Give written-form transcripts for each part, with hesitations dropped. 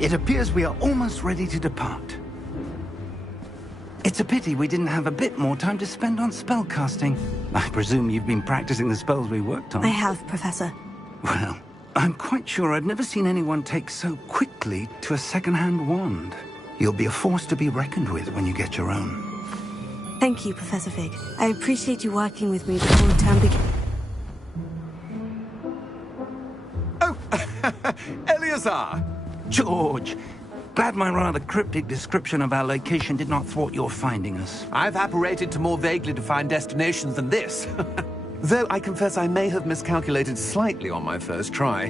It appears we are almost ready to depart. It's a pity we didn't have a bit more time to spend on spellcasting. I presume you've been practicing the spells we worked on. I have, Professor. Well, I'm quite sure I've never seen anyone take so quickly to a second-hand wand. You'll be a force to be reckoned with when you get your own. Thank you, Professor Fig. I appreciate you working with me before the term begins. Oh, Eleazar! George, glad my rather cryptic description of our location did not thwart your finding us. I've apparated to more vaguely defined destinations than this. Though I confess I may have miscalculated slightly on my first try.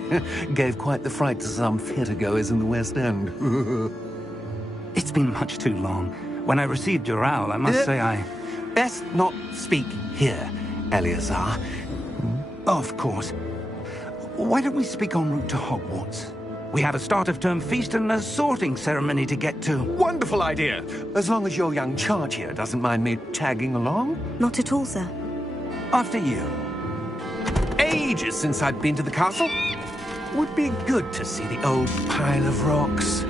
Gave quite the fright to some theatre-goers in the West End. It's been much too long. When I received your owl, I must say I... Best not speak here, Eleazar. Of course. Why don't we speak en route to Hogwarts? We have a start-of-term feast and a sorting ceremony to get to. Wonderful idea! As long as your young charge here doesn't mind me tagging along. Not at all, sir. After you. Ages since I'd been to the castle. Would be good to see the old pile of rocks.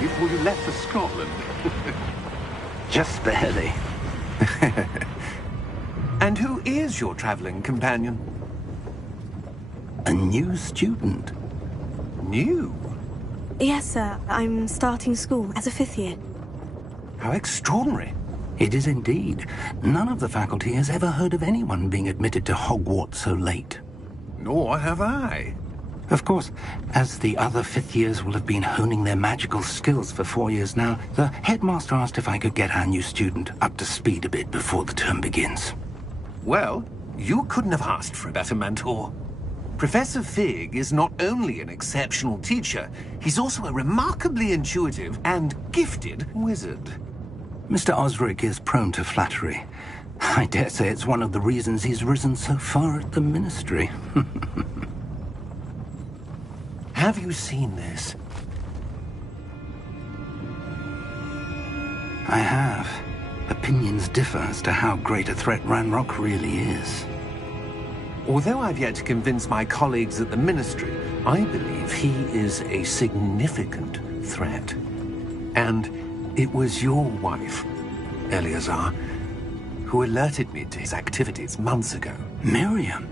Before you left for Scotland. Just barely. And who is your traveling companion? A new student. New? Yes, sir. I'm starting school as a 5th year. How extraordinary. It is indeed. None of the faculty has ever heard of anyone being admitted to Hogwarts so late. Nor have I. Of course, as the other 5th years will have been honing their magical skills for 4 years now, the headmaster asked if I could get our new student up to speed a bit before the term begins. Well, you couldn't have asked for a better mentor. Professor Fig is not only an exceptional teacher, he's also a remarkably intuitive and gifted wizard. Mr. Osric is prone to flattery. I dare say it's one of the reasons he's risen so far at the Ministry. Have you seen this? I have. Opinions differ as to how great a threat Ranrock really is. Although I've yet to convince my colleagues at the Ministry, I believe he is a significant threat. And it was your wife, Eleazar, who alerted me to his activities months ago. Miriam?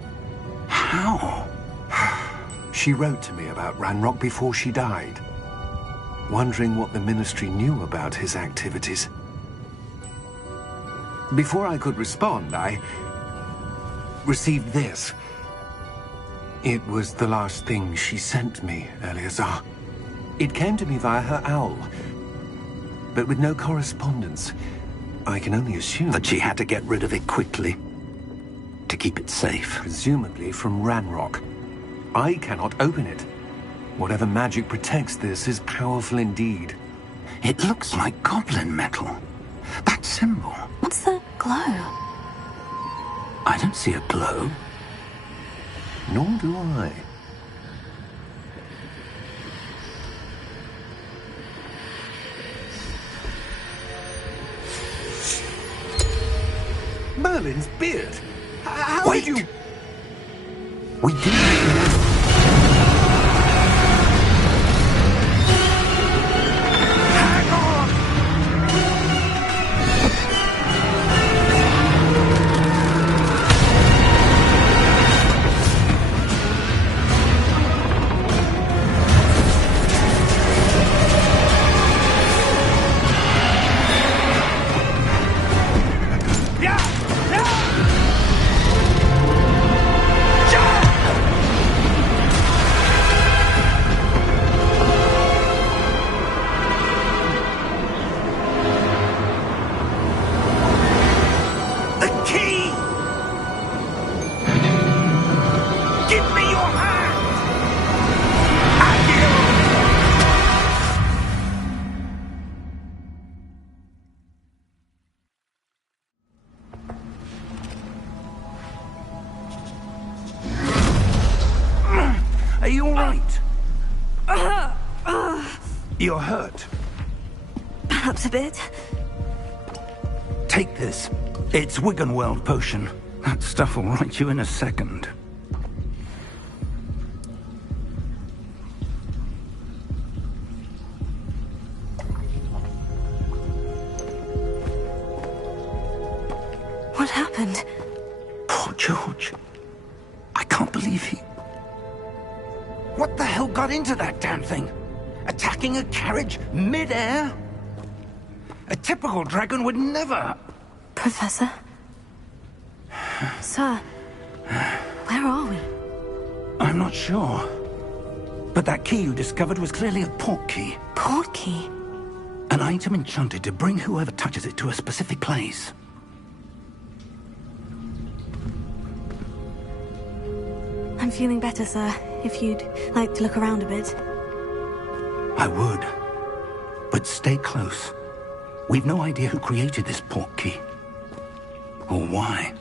How? She wrote to me about Ranrock before she died, wondering what the Ministry knew about his activities. Before I could respond, I received this. It was the last thing she sent me, Eleazar. It came to me via her owl, but with no correspondence. I can only assume that she had to get rid of it quickly, to keep it safe. Presumably from Ranrock. I cannot open it. Whatever magic protects this is powerful indeed. It looks like goblin metal. That symbol. What's the glow? I don't see a glow. Nor do I. Merlin's beard. How Wait. did you... We did. You're hurt. Perhaps a bit. Take this. It's Wiggenweld potion. That stuff will right you in a second. What happened? Poor George. I can't believe he... What the hell got into that damn thing? Attacking a carriage mid-air? A typical dragon would never... Professor? Sir, where are we? I'm not sure. But that key you discovered was clearly a port key. Port key? An item enchanted to bring whoever touches it to a specific place. I'm feeling better, sir. If you'd like to look around a bit. I would. But stay close. We've no idea who created this port key. Or why.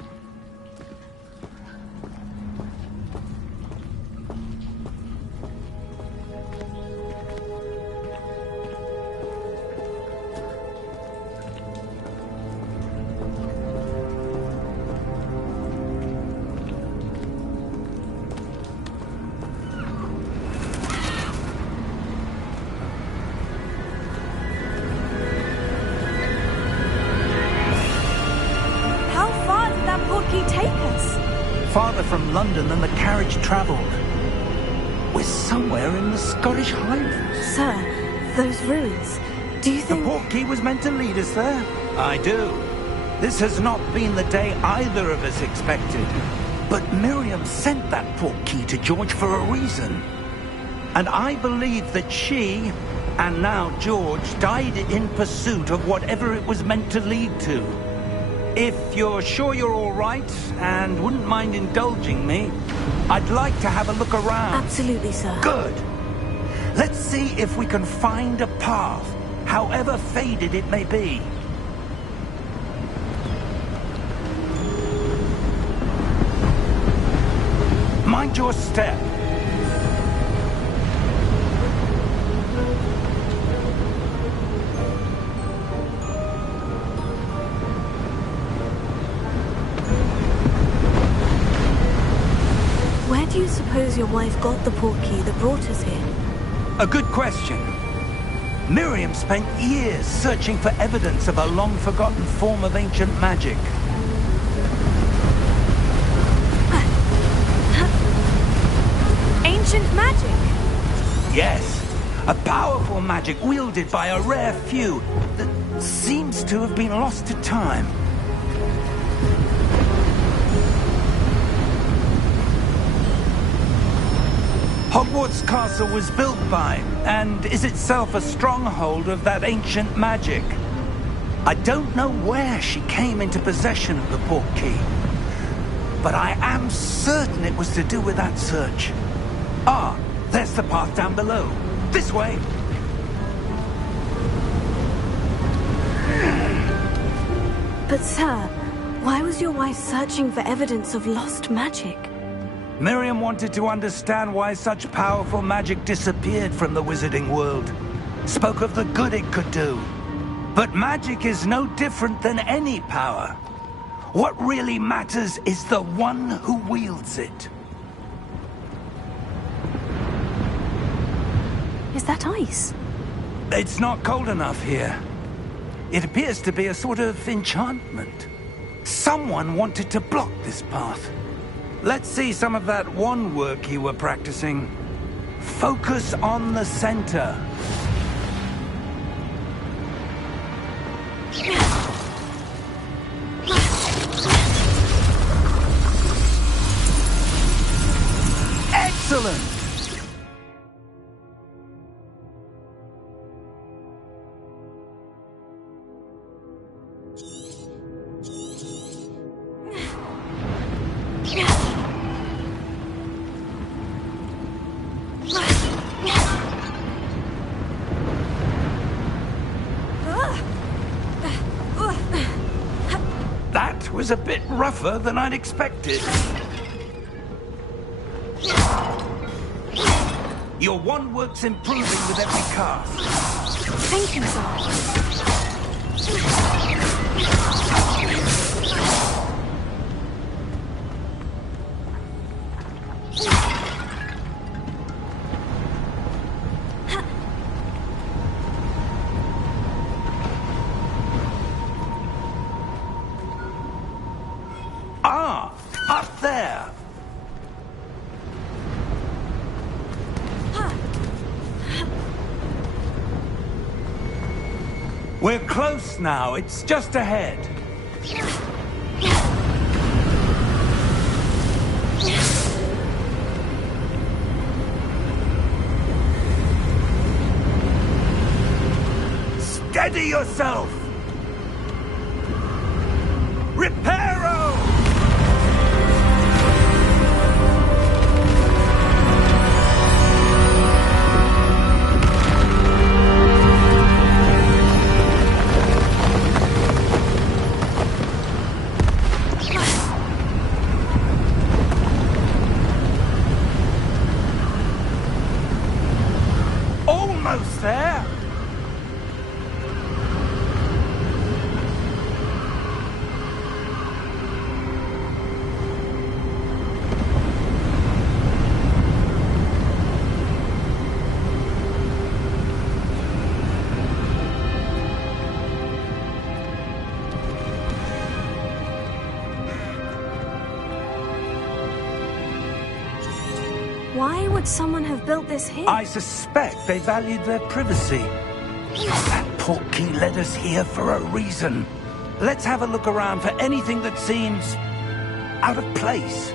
Farther from London than the carriage travelled. We're somewhere in the Scottish Highlands. Sir, those ruins, do you think... The port key was meant to lead us there? I do. This has not been the day either of us expected. But Miriam sent that port key to George for a reason. And I believe that she, and now George, died in pursuit of whatever it was meant to lead to. If you're sure you're all right, and wouldn't mind indulging me, I'd like to have a look around. Absolutely, sir. Good. Let's see if we can find a path, however faded it may be. Mind your step. Where do you suppose your wife got the port key that brought us here? A good question. Miriam spent years searching for evidence of a long-forgotten form of ancient magic. Ancient magic? Yes, a powerful magic wielded by a rare few that seems to have been lost to time. Hogwarts Castle was built by, and is itself a stronghold of that ancient magic. I don't know where she came into possession of the port key, but I am certain it was to do with that search. Ah, there's the path down below. This way. But sir, why was your wife searching for evidence of lost magic? Miriam wanted to understand why such powerful magic disappeared from the wizarding world. Spoke of the good it could do. But magic is no different than any power. What really matters is the one who wields it. Is that ice? It's not cold enough here. It appears to be a sort of enchantment. Someone wanted to block this path. Let's see some of that wand work you were practicing. Focus on the center. Excellent! That was a bit rougher than I'd expected. Your one work's improving with every cast. Thank you, Ah, up there. We're close now. It's just ahead. Steady yourself! Reparo! Almost there! Why would someone have built this here? I suspect they valued their privacy. That portkey led us here for a reason. Let's have a look around for anything that seems out of place.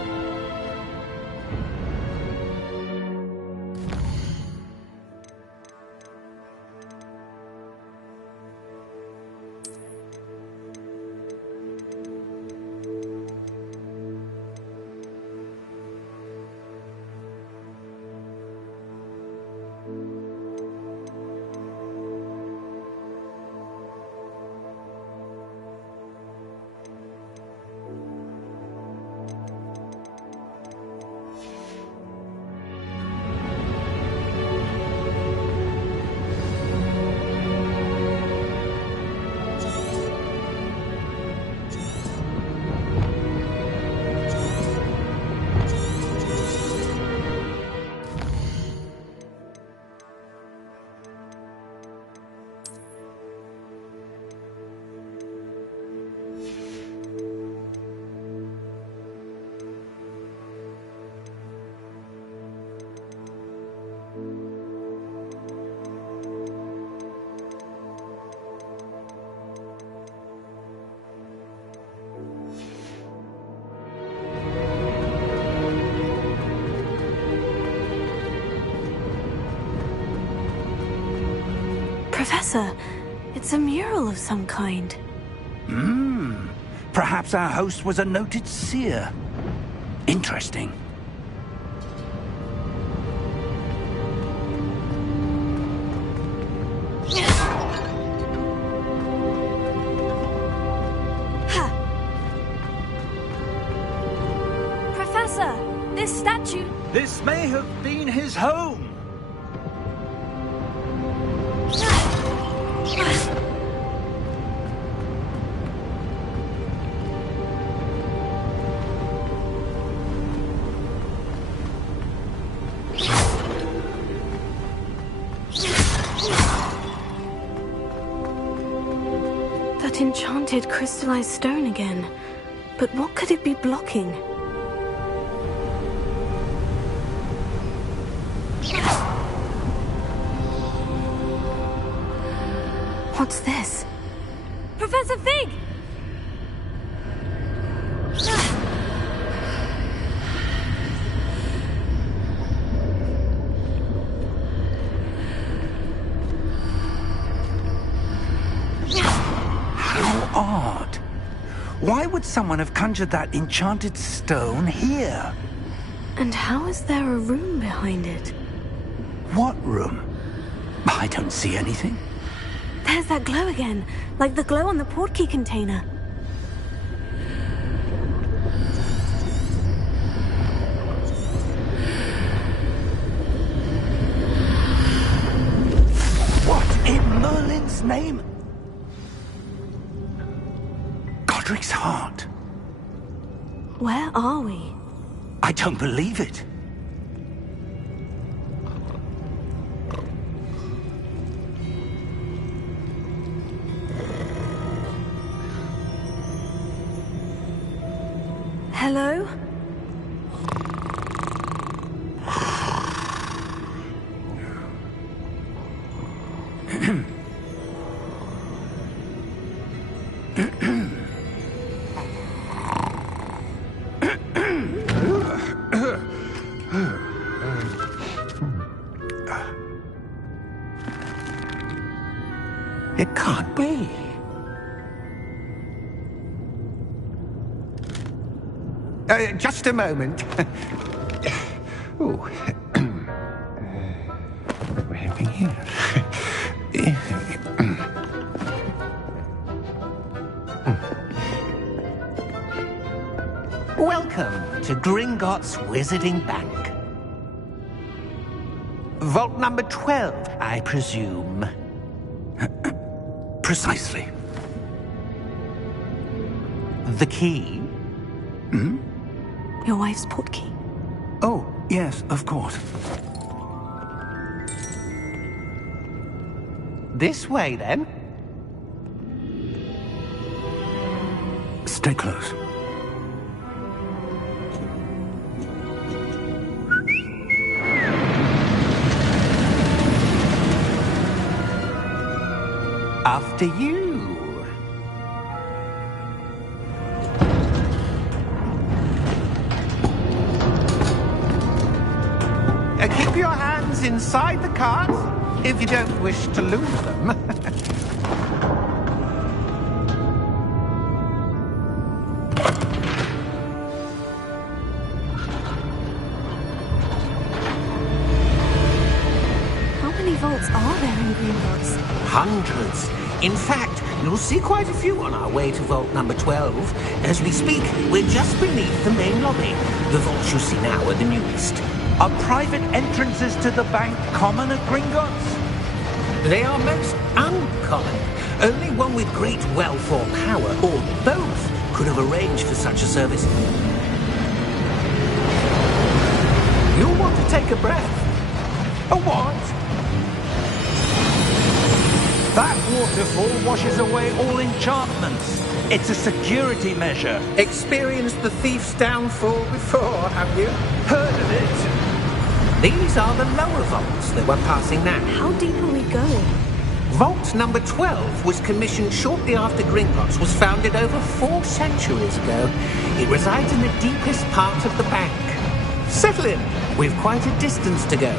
Professor, it's a mural of some kind. Perhaps our host was a noted seer. Interesting. Professor, this statue... This may have been his home. That enchanted crystallized stone again. But what could it be blocking? What's this? Professor Fig! How odd. Why would someone have conjured that enchanted stone here? And how is there a room behind it? What room? I don't see anything. There's that glow again, like the glow on the portkey container. Merlin's name? Godric's heart. Where are we? I don't believe it. Hello? It can't be. Just a moment. Oh. Here. Welcome to Gringotts Wizarding Bank. Vault number 12, I presume. Precisely. The key? Your wife's portkey. Oh, yes, of course. This way, then. Stay close. After you. Keep your hands inside the cart if you don't wish to lose them. How many vaults are there in Gringotts? Hundreds. In fact, you'll see quite a few on our way to vault number 12. As we speak, we're just beneath the main lobby. The vaults you see now are the newest. Are private entrances to the bank common at Gringotts? They are most uncommon. Only one with great wealth or power, or both, could have arranged for such a service. You'll want to take a breath. A what? That waterfall washes away all enchantments. It's a security measure. Experienced the thief's downfall before, have you? Heard of it? These are the lower vaults that we're passing now. How deep are we going? Vault number 12 was commissioned shortly after Gringotts was founded over 4 centuries ago. It resides in the deepest part of the bank. Settle in. We've quite a distance to go.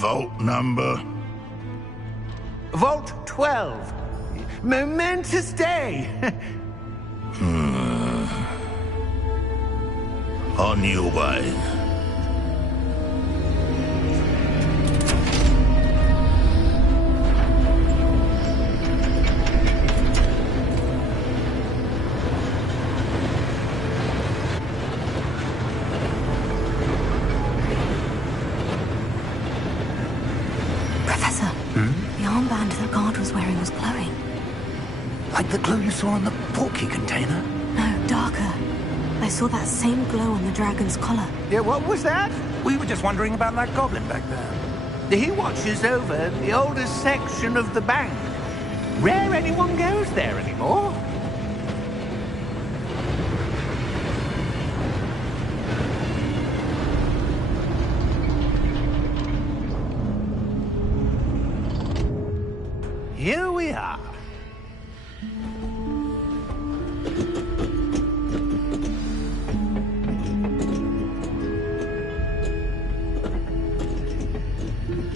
Vault number? Vault 12. Momentous day. On your way. Professor, the armband that guard was wearing was glowing. Like the glow you saw on the portkey container? No, darker. I saw that same glow on the dragon's collar. Yeah, what was that? We were just wondering about that goblin back there. He watches over the oldest section of the bank. Rare anyone goes there anymore. Here we are.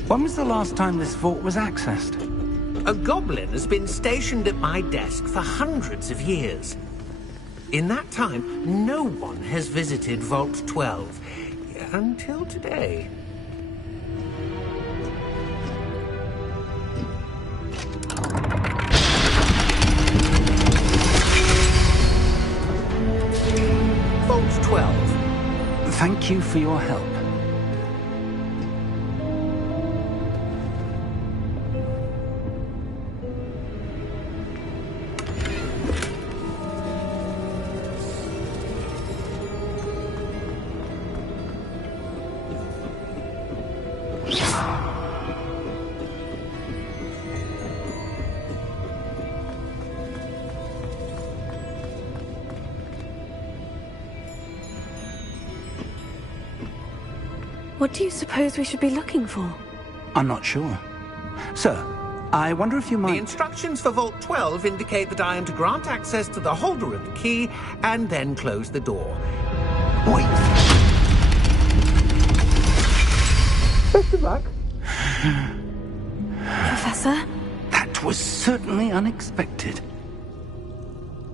When was the last time this vault was accessed? A goblin has been stationed at my desk for hundreds of years. In that time, no one has visited Vault 12 until today. Thank you for your help. What do you suppose we should be looking for? I'm not sure. Sir, I wonder if you The might... instructions for Vault 12 indicate that I am to grant access to the holder of the key and then close the door. Wait! Best of luck. Professor? That was certainly unexpected.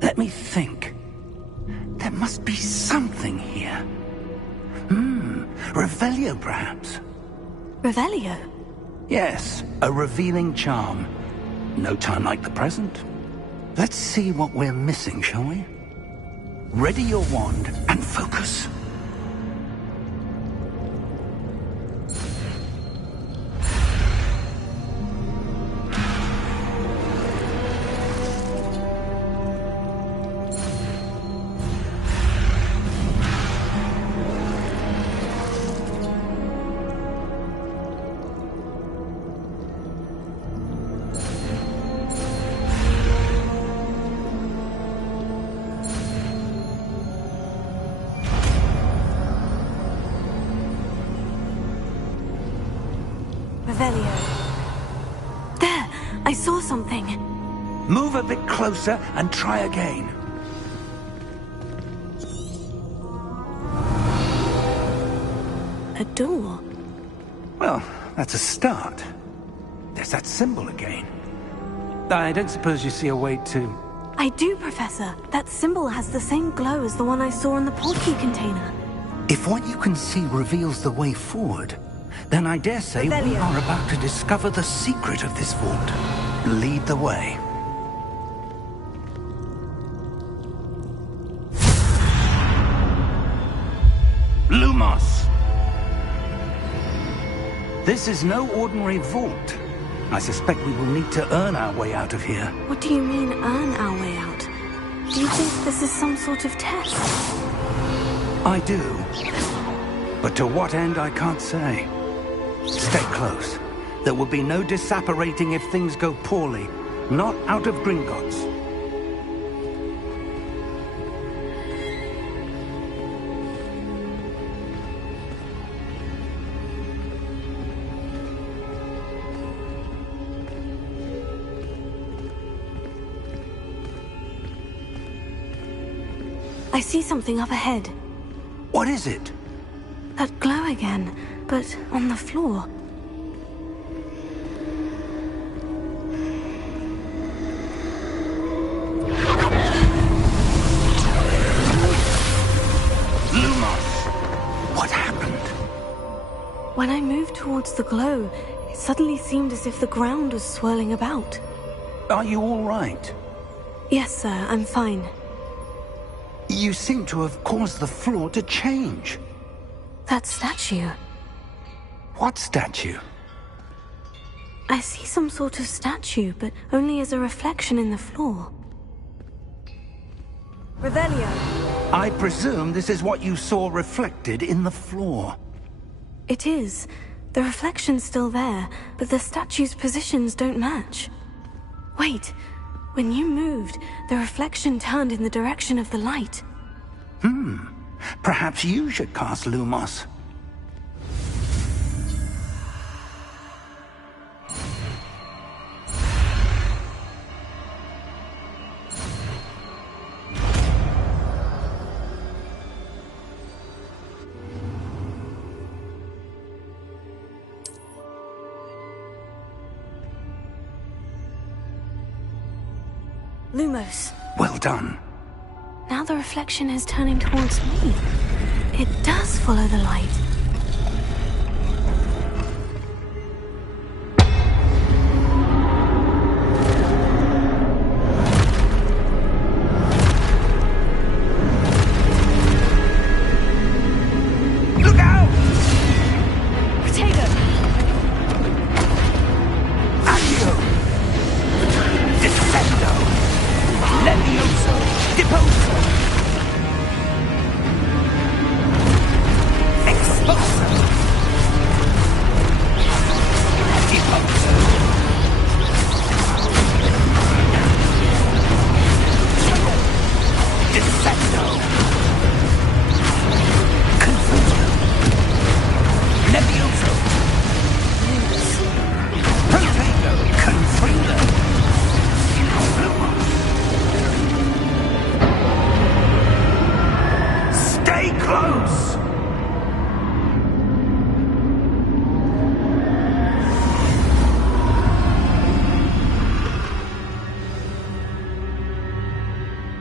Let me think. There must be something here. Revelio, perhaps? Revelio? Yes, a revealing charm. No time like the present. Let's see what we're missing, shall we? Ready your wand and focus. Revelio. There! I saw something. Move a bit closer and try again. A door. Well, that's a start. There's that symbol again. I don't suppose you see a way to... I do, Professor. That symbol has the same glow as the one I saw in the portkey container. If what you can see reveals the way forward, then I dare say we Revelio. are about to discover the secret of this vault. Lead the way. Lumos! This is no ordinary vault. I suspect we will need to earn our way out of here. What do you mean, earn our way out? Do you think this is some sort of test? I do. But to what end, I can't say. Stay close. There will be no disapparating if things go poorly. Not out of Gringotts. I see something up ahead. What is it? That glow again, but on the floor. Lumos! What happened? When I moved towards the glow, it suddenly seemed as if the ground was swirling about. Are you all right? Yes, sir, I'm fine. You seem to have caused the floor to change. That statue. What statue? I see some sort of statue, but only as a reflection in the floor. Revelio. I presume this is what you saw reflected in the floor. It is. The reflection's still there, but the statue's positions don't match. Wait. When you moved, the reflection turned in the direction of the light. Perhaps you should cast Lumos. Lumos. Well done. Now the reflection is turning towards me. It does follow the light.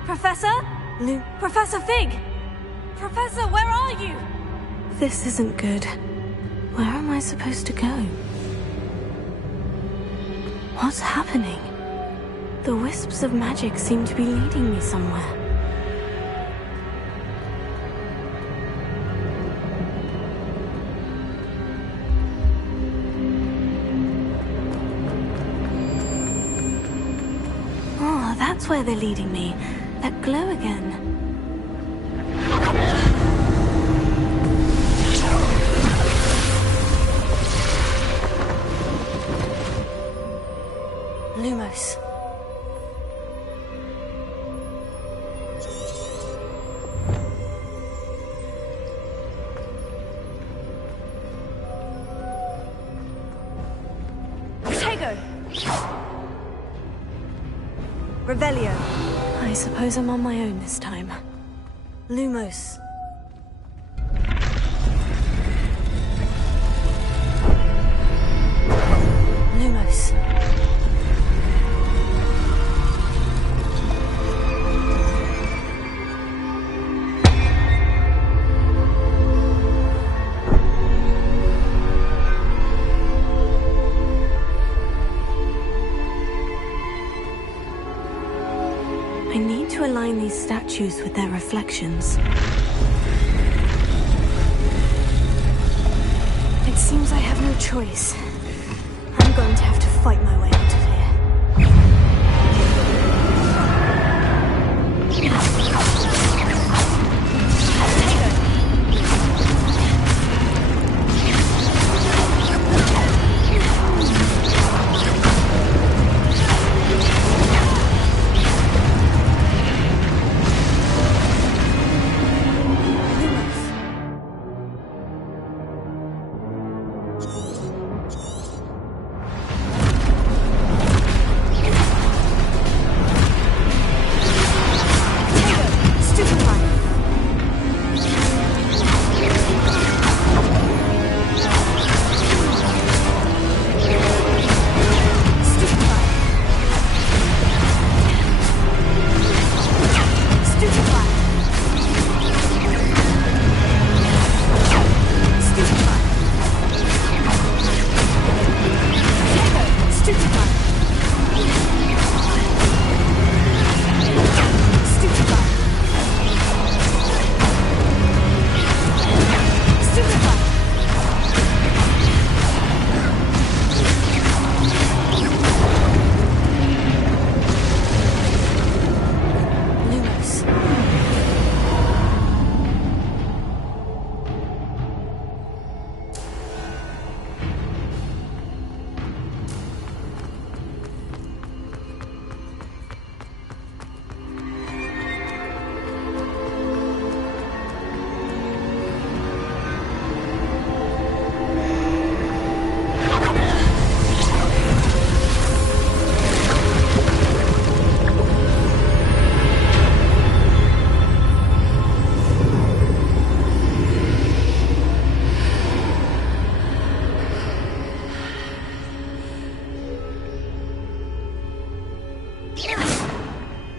Professor? Professor Fig! Professor, where are you? This isn't good. Where am I supposed to go? What's happening? The wisps of magic seem to be leading me somewhere. Oh, that's where they're leading me. That glow again. Lumos. Revelio. I suppose I'm on my own this time. Lumos. Lumos. I need to align these statues with their reflections. It seems I have no choice. I'm going to have to fight my way out of here.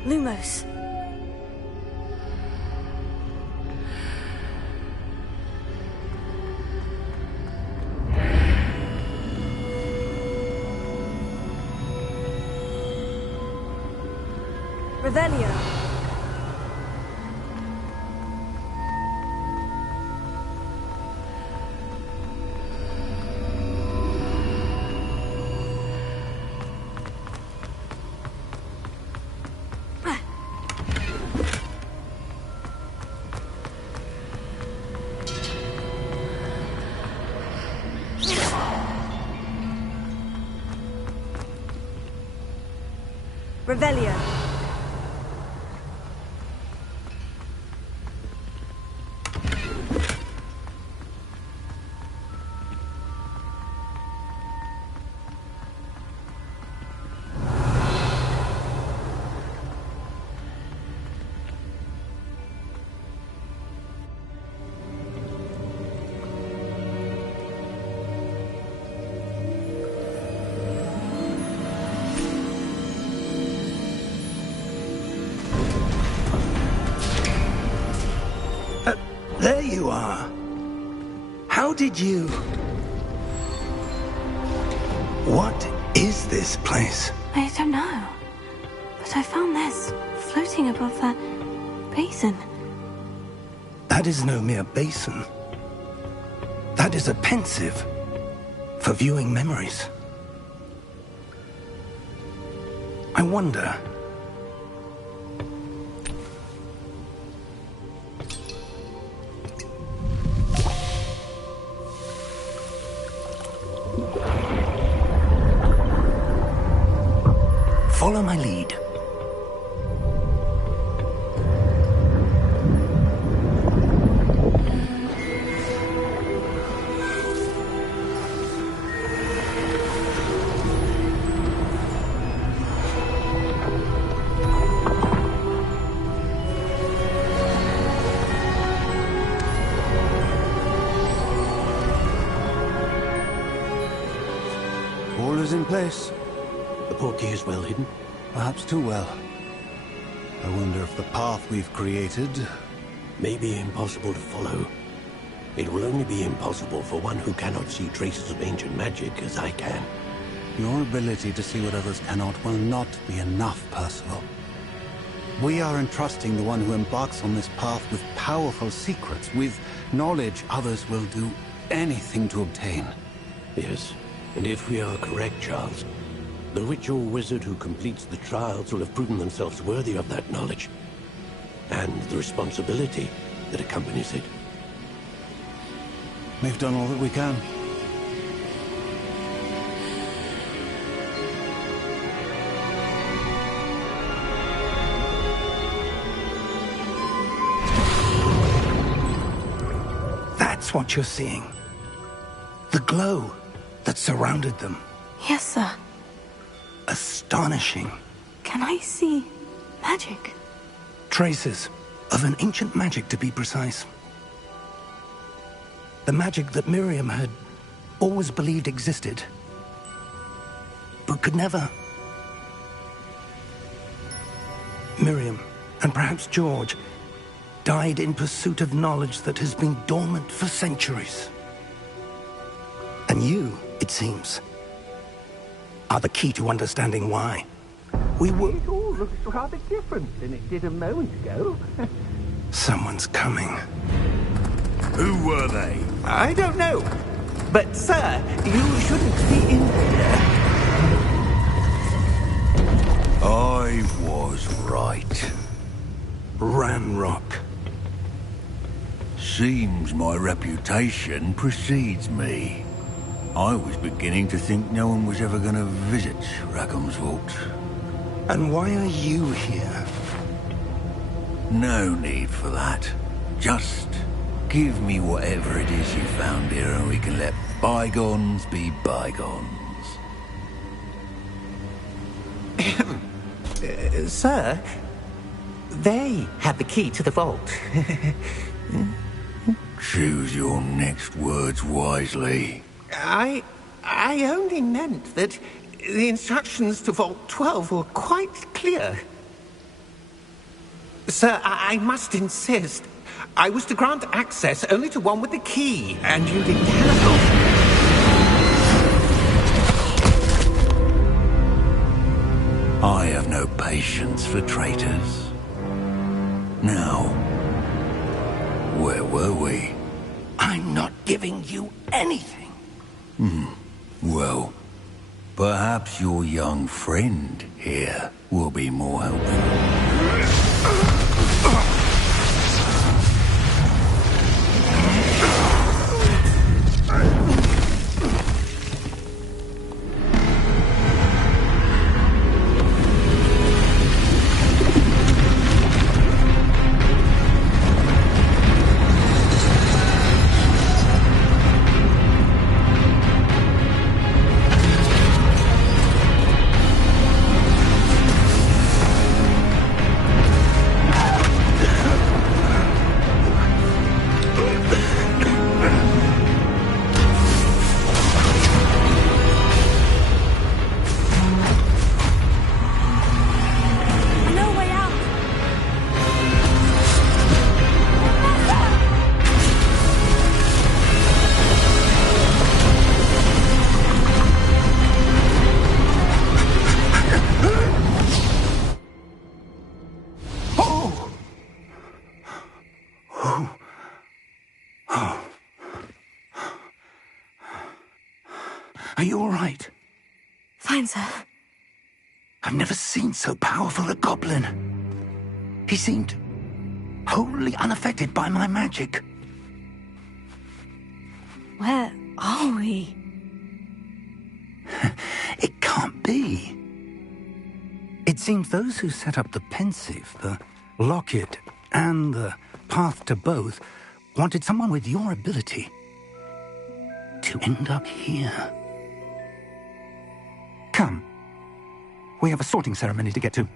Lumos. Revelio. Revelio. There you are. How did you... What is this place? I don't know. But I found this floating above that basin. That is no mere basin. That is a pensive for viewing memories. I wonder... Follow my lead. All is in place. The portkey is well hidden. Perhaps too well. I wonder if the path we've created... May be impossible to follow. It will only be impossible for one who cannot see traces of ancient magic as I can. Your ability to see what others cannot will not be enough, Percival. We are entrusting the one who embarks on this path with powerful secrets, with knowledge others will do anything to obtain. Yes, and if we are correct, Charles, the witch or wizard who completes the trials will have proven themselves worthy of that knowledge, and the responsibility that accompanies it. We've done all that we can. That's what you're seeing. The glow that surrounded them. Yes, sir. Astonishing. Can I see magic? Traces of an ancient magic, to be precise. The magic that Miriam had always believed existed, but could never. Miriam, and perhaps George, died in pursuit of knowledge that has been dormant for centuries. And you, it seems, are the key to understanding why. It all looks rather different than it did a moment ago. Someone's coming. Who were they? I don't know. But, sir, you shouldn't be in here. I was right. Ranrock. Seems my reputation precedes me. I was beginning to think no one was ever going to visit Rackham's Vault. And why are you here? No need for that. Just give me whatever it is you found here and we can let bygones be bygones. Sir, they have the key to the vault. Choose your next words wisely. I only meant that the instructions to Vault 12 were quite clear. Sir, I must insist. I was to grant access only to one with the key, and you didn't have. I have no patience for traitors. Now, where were we? I'm not giving you anything. Well, perhaps your young friend here will be more helpful. Are you all right? Fine, sir. I've never seen so powerful a goblin. He seemed wholly unaffected by my magic. Where are we? It can't be. It seems those who set up the pensive, the locket, and the path to both wanted someone with your ability to end up here. Come. We have a sorting ceremony to get to.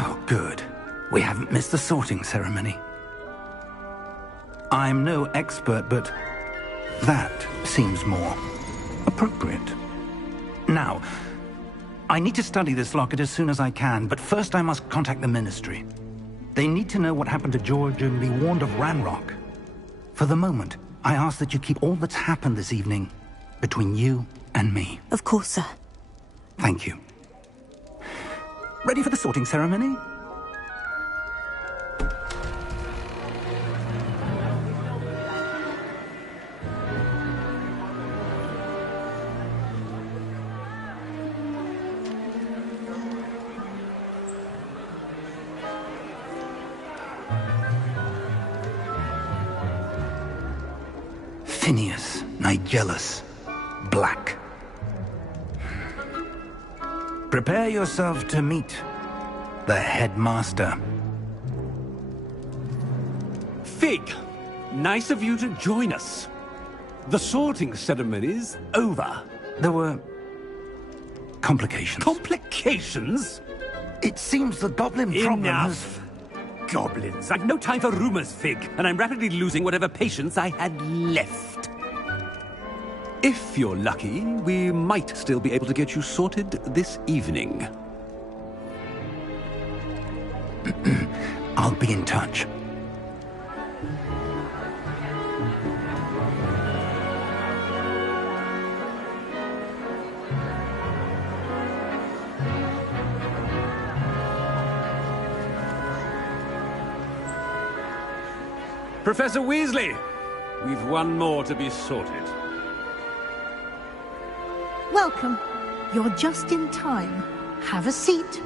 Oh, good. We haven't missed the sorting ceremony. I'm no expert, but that seems more appropriate. Now, I need to study this locket as soon as I can, but first I must contact the Ministry. They need to know what happened to George and be warned of Ranrock. For the moment, I ask that you keep all that's happened this evening between you and me. Of course, sir. Thank you. Ready for the sorting ceremony? Phineas, Nigellus, Black. Prepare yourself to meet the headmaster. Fig, nice of you to join us. The sorting ceremony's over. There were complications. Complications? It seems the goblin problem has... Enough. Goblins. I've no time for rumors, Fig, and I'm rapidly losing whatever patience I had left. If you're lucky, we might still be able to get you sorted this evening. I'll be in touch. Professor Weasley, we've one more to be sorted. Welcome. You're just in time. Have a seat.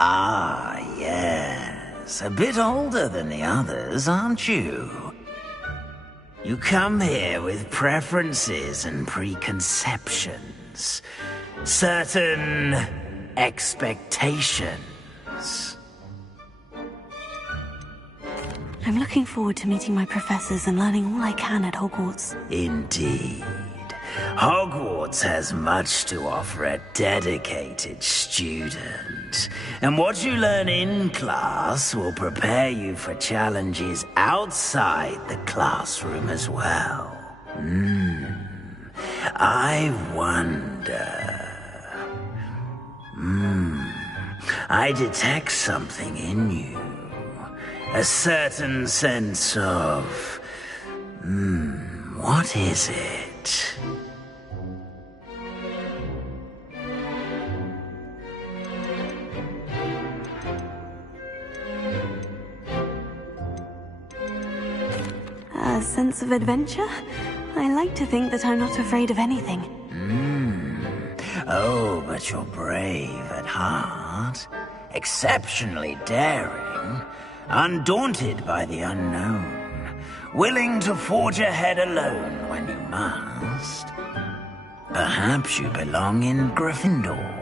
Ah, yes. A bit older than the others, aren't you? You come here with preferences and preconceptions. Certain expectations. I'm looking forward to meeting my professors and learning all I can at Hogwarts. Indeed. Hogwarts has much to offer a dedicated student. And what you learn in class will prepare you for challenges outside the classroom as well. I wonder... I detect something in you. A certain sense of... what is it? A sense of adventure? I like to think that I'm not afraid of anything. Oh, but you're brave at heart. Exceptionally daring. Undaunted by the unknown. Willing to forge ahead alone when you must. Perhaps you belong in Gryffindor.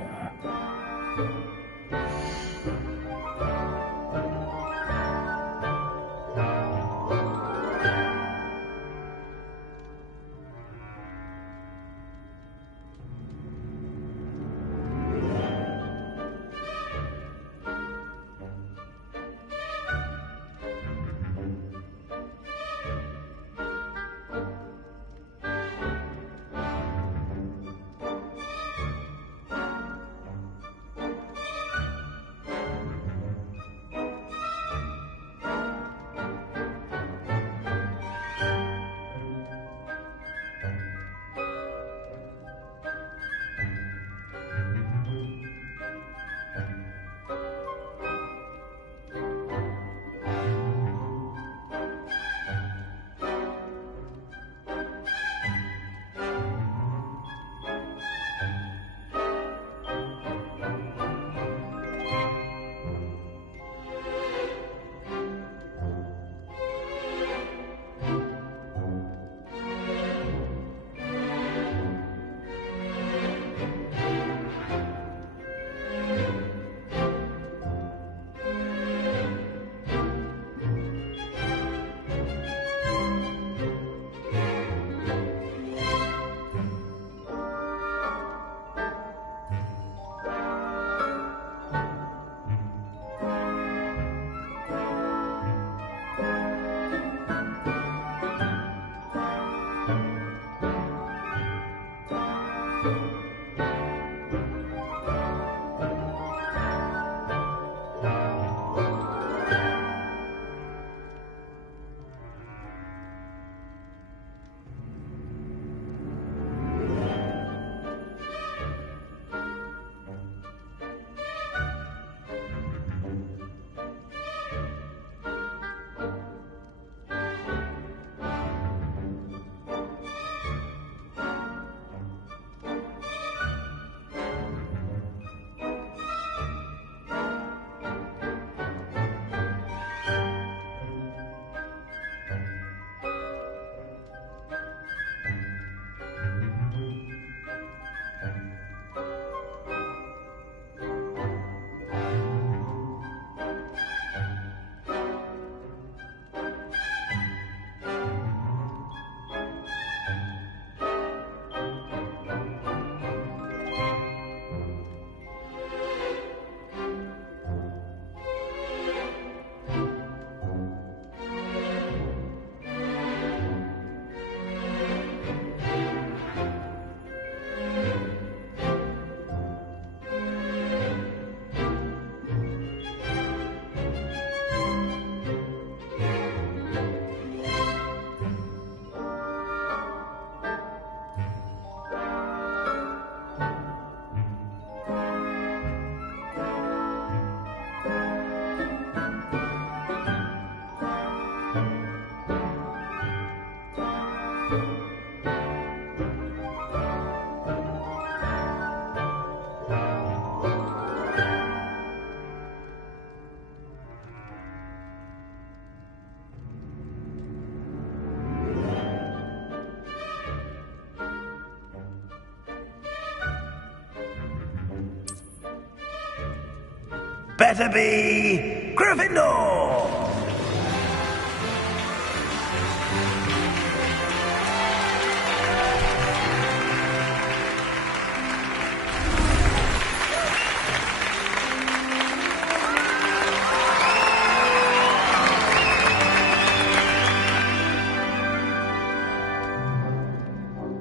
better be Gryffindor!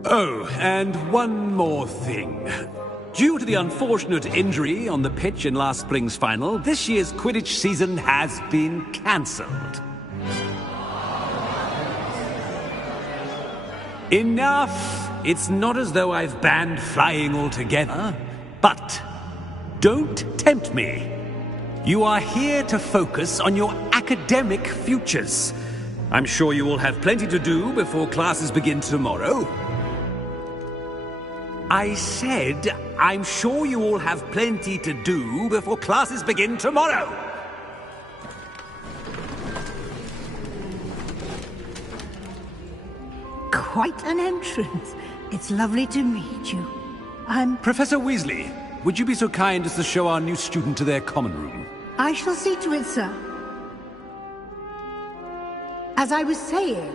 Oh, and one more thing. Due to the unfortunate injury on the pitch in last spring's final, this year's Quidditch season has been cancelled. Enough! It's not as though I've banned flying altogether, but don't tempt me. You are here to focus on your academic futures. I'm sure you will have plenty to do before classes begin tomorrow. I said, I'm sure you all have plenty to do before classes begin tomorrow. Quite an entrance. It's lovely to meet you. I'm... Professor Weasley, would you be so kind as to show our new student to their common room? I shall see to it, sir. As I was saying,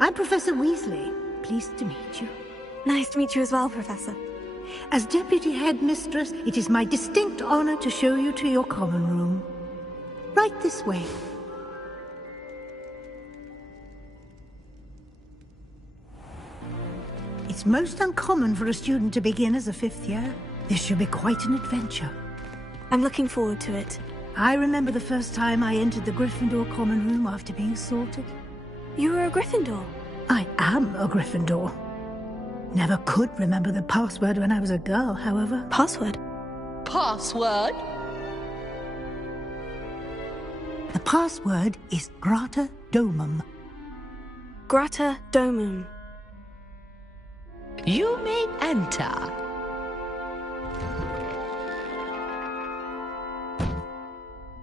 I'm Professor Weasley. Pleased to meet you. Nice to meet you as well, Professor. As Deputy Headmistress, it is my distinct honor to show you to your common room. Right this way. It's most uncommon for a student to begin as a fifth year. This should be quite an adventure. I'm looking forward to it. I remember the first time I entered the Gryffindor common room after being sorted. You were a Gryffindor? I am a Gryffindor. Never could remember the password when I was a girl, however. Password? Password? The password is Grata Domum. Grata Domum. You may enter.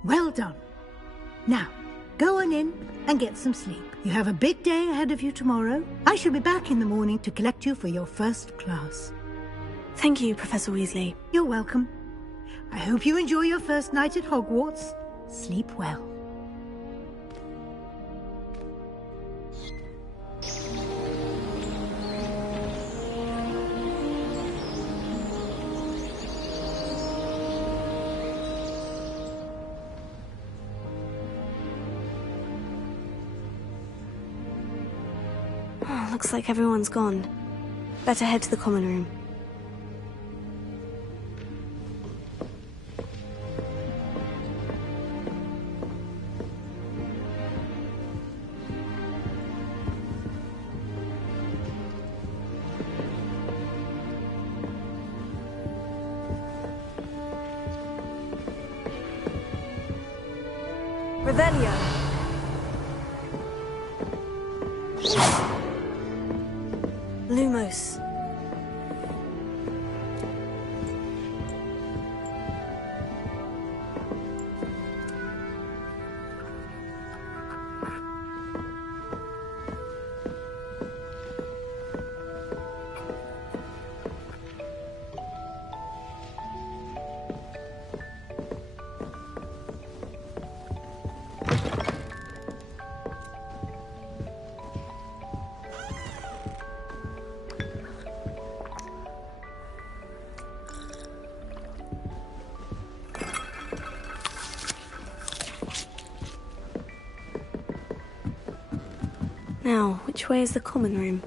Well done. Now, go on in and get some sleep. You have a big day ahead of you tomorrow. I shall be back in the morning to collect you for your first class. Thank you, Professor Weasley. You're welcome. I hope you enjoy your first night at Hogwarts. Sleep well. Oh, looks like everyone's gone. Better head to the common room. Revelio. Lumos. Now, which way is the common room?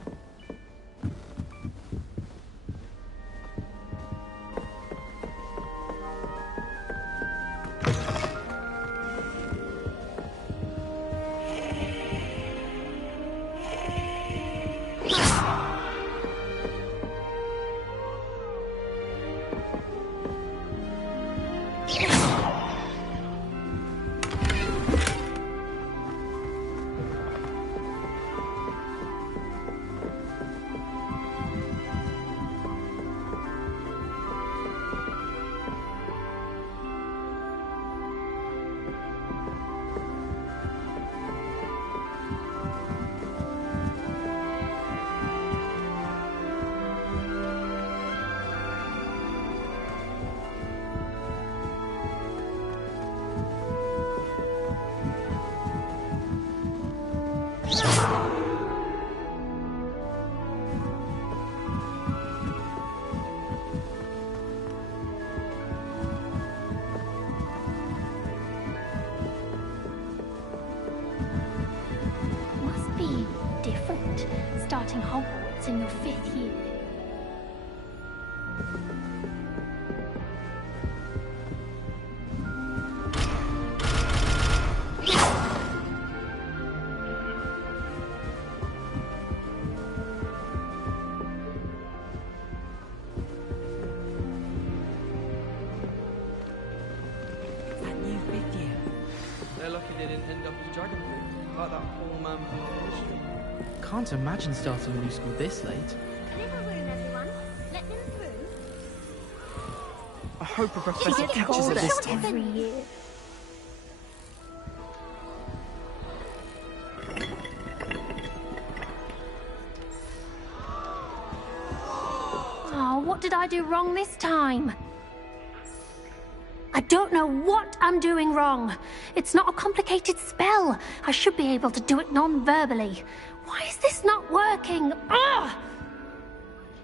new 5th year. They're lucky they didn't end up as Dragon Pool, like that poor man from the ministry. Can't imagine starting a new school this late. Clear a room, everyone. Let them through. I hope a professor catches it this time. Every year. Oh, what did I do wrong this time? I don't know what I'm doing wrong. It's not a complicated spell. I should be able to do it non-verbally. Why is this not working? Ugh!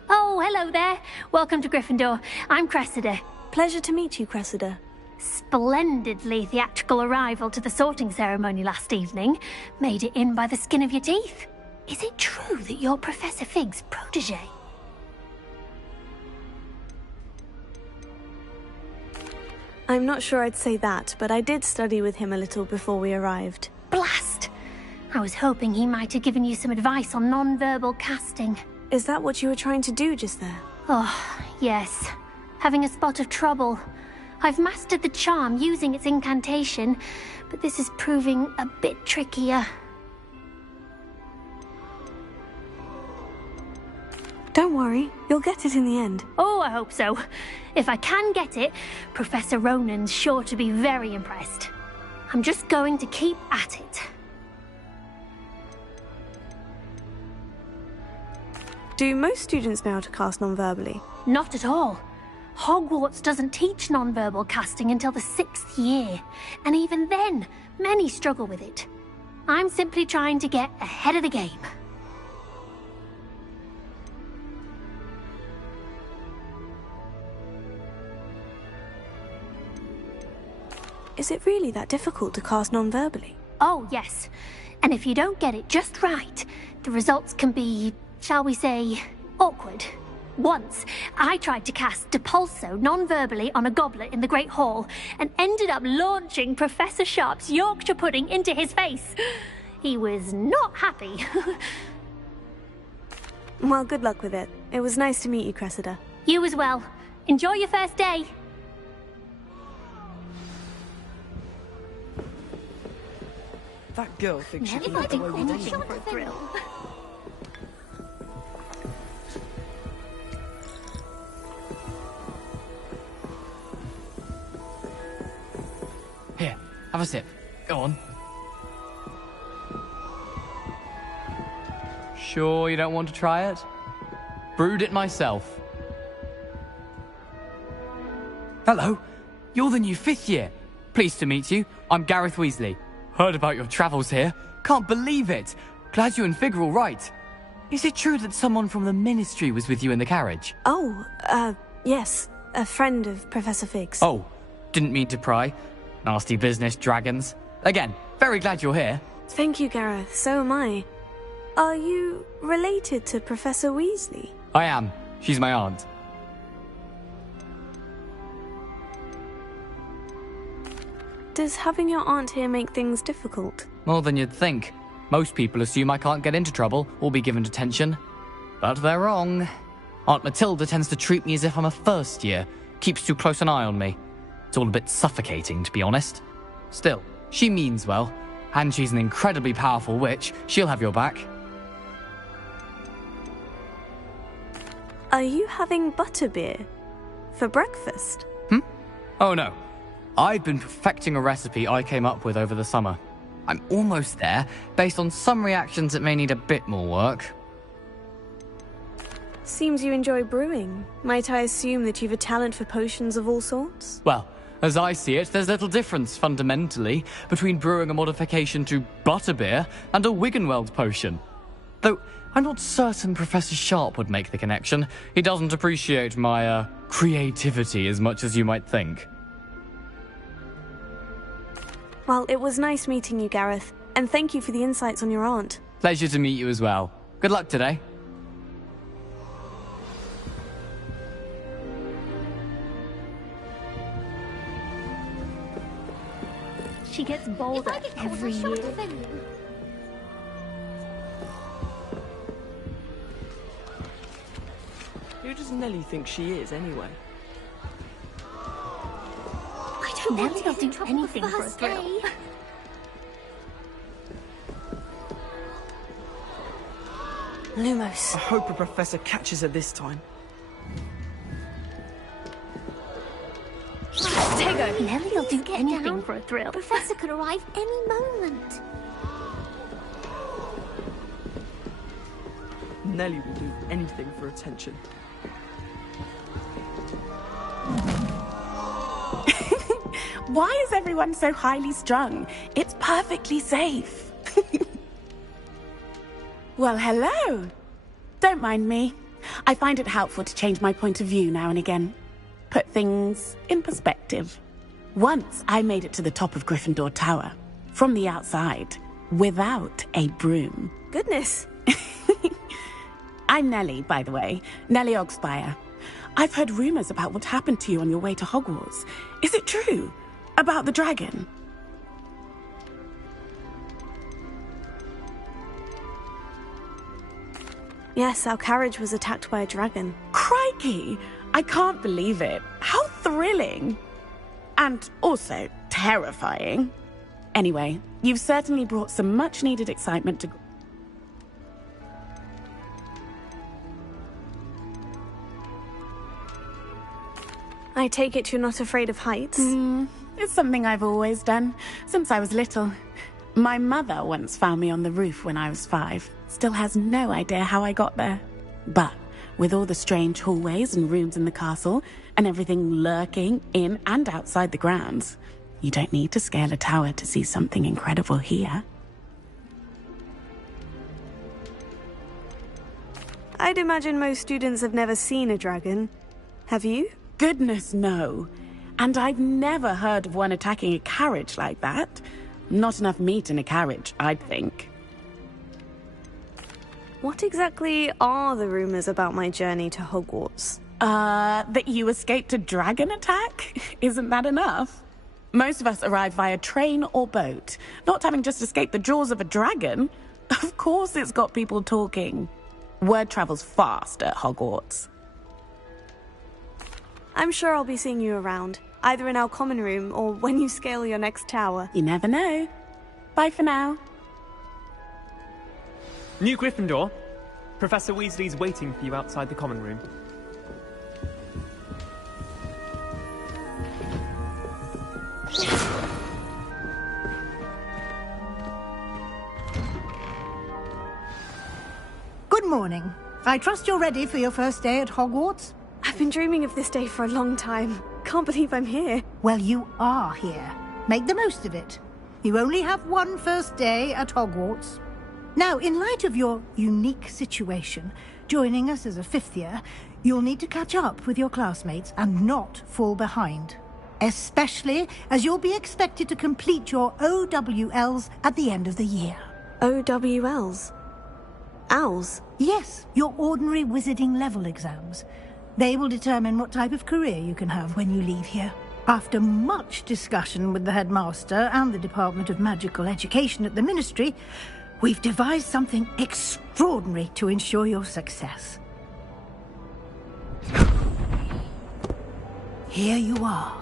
Oh, hello there. Welcome to Gryffindor. I'm Cressida. Pleasure to meet you, Cressida. Splendidly theatrical arrival to the sorting ceremony last evening. Made it in by the skin of your teeth. Is it true that you're Professor Fig's protege? I'm not sure I'd say that, but I did study with him a little before we arrived. Blast! I was hoping he might have given you some advice on non-verbal casting. Is that what you were trying to do just there? Oh, yes. Having a spot of trouble. I've mastered the charm using its incantation, but this is proving a bit trickier. Don't worry, you'll get it in the end. Oh, I hope so. If I can get it, Professor Ronan's sure to be very impressed. I'm just going to keep at it. Do most students know how to cast non-verbally? Not at all. Hogwarts doesn't teach non-verbal casting until the 6th year, and even then, many struggle with it. I'm simply trying to get ahead of the game. Is it really that difficult to cast non-verbally? Oh, yes. And if you don't get it just right, the results can be, shall we say, awkward. Once, I tried to cast Depulso non-verbally on a goblet in the Great Hall and ended up launching Professor Sharp's Yorkshire pudding into his face. He was not happy. Well, good luck with it. It was nice to meet you, Cressida. You as well. Enjoy your first day. That girl thinks she can look the way we do for a thrill. Here, have a sip. Go on. Sure you don't want to try it? Brewed it myself. Hello, you're the new 5th year. Pleased to meet you. I'm Gareth Weasley. Heard about your travels here. Can't believe it. Glad you and Fig are all right. Is it true that someone from the Ministry was with you in the carriage? Oh, yes. A friend of Professor Fig's. Oh, didn't mean to pry. Nasty business, dragons. Again, very glad you're here. Thank you, Gareth. So am I. Are you related to Professor Weasley? I am. She's my aunt. Does having your aunt here make things difficult? More than you'd think. Most people assume I can't get into trouble or be given detention. But they're wrong. Aunt Matilda tends to treat me as if I'm a first year. Keeps too close an eye on me. It's all a bit suffocating, to be honest. Still, she means well. And she's an incredibly powerful witch. She'll have your back. Are you having butterbeer? For breakfast? Oh no. I've been perfecting a recipe I came up with over the summer. I'm almost there. Based on some reactions, it may need a bit more work. Seems you enjoy brewing. Might I assume that you've a talent for potions of all sorts? Well, as I see it, there's little difference, fundamentally, between brewing a modification to butterbeer and a Wiggenweld potion. Though, I'm not certain Professor Sharp would make the connection. He doesn't appreciate my, creativity as much as you might think. Well, it was nice meeting you, Gareth, and thank you for the insights on your aunt. Pleasure to meet you as well. Good luck today. She gets bolder every year. Who does Nellie think she is, anyway? I Nelly will do anything for a thrill. Lumos. I hope a professor catches her this time. Tego! Nelly will do anything down. for a thrill. Professor could arrive any moment. Nelly will do anything for attention. Why is everyone so highly strung? It's perfectly safe. Well, hello. Don't mind me. I find it helpful to change my point of view now and again. Put things in perspective. Once I made it to the top of Gryffindor Tower, from the outside, without a broom. Goodness. I'm Nellie, by the way. Nellie Ogspire. I've heard rumors about what happened to you on your way to Hogwarts. Is it true? About the dragon? Yes, our carriage was attacked by a dragon. Crikey! I can't believe it. How thrilling! And also terrifying. Anyway, you've certainly brought some much-needed excitement to... I take it you're not afraid of heights? It's something I've always done, since I was little. My mother once found me on the roof when I was 5. Still has no idea how I got there. But with all the strange hallways and rooms in the castle, and everything lurking in and outside the grounds, you don't need to scale a tower to see something incredible here. I'd imagine most students have never seen a dragon. Have you? Goodness, no. And I've never heard of one attacking a carriage like that. Not enough meat in a carriage, I'd think. What exactly are the rumors about my journey to Hogwarts? That you escaped a dragon attack? Isn't that enough? Most of us arrive via train or boat, not having just escaped the jaws of a dragon. Of course it's got people talking. Word travels fast at Hogwarts. I'm sure I'll be seeing you around, either in our common room or when you scale your next tower. You never know. Bye for now. New Gryffindor. Professor Weasley's waiting for you outside the common room. Good morning. I trust you're ready for your first day at Hogwarts? I've been dreaming of this day for a long time. Can't believe I'm here. Well, you are here. Make the most of it. You only have one first day at Hogwarts. Now, in light of your unique situation, joining us as a 5th year, you'll need to catch up with your classmates and not fall behind. Especially as you'll be expected to complete your OWLs at the end of the year. OWLs? Owls? Yes, your ordinary wizarding level exams. They will determine what type of career you can have when you leave here. After much discussion with the headmaster and the Department of Magical Education at the Ministry, we've devised something extraordinary to ensure your success. Here you are.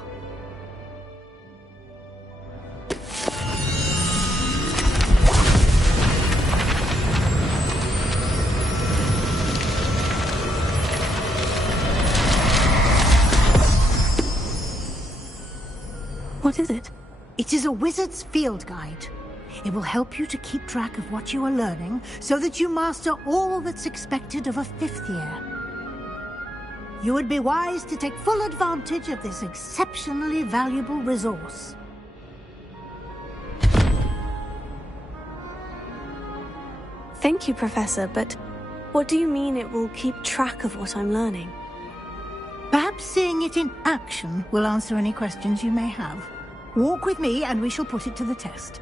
What is it? It is a wizard's field guide. It will help you to keep track of what you are learning so that you master all that's expected of a 5th year. You would be wise to take full advantage of this exceptionally valuable resource. Thank you, Professor, but what do you mean it will keep track of what I'm learning? Perhaps seeing it in action will answer any questions you may have. Walk with me and we shall put it to the test.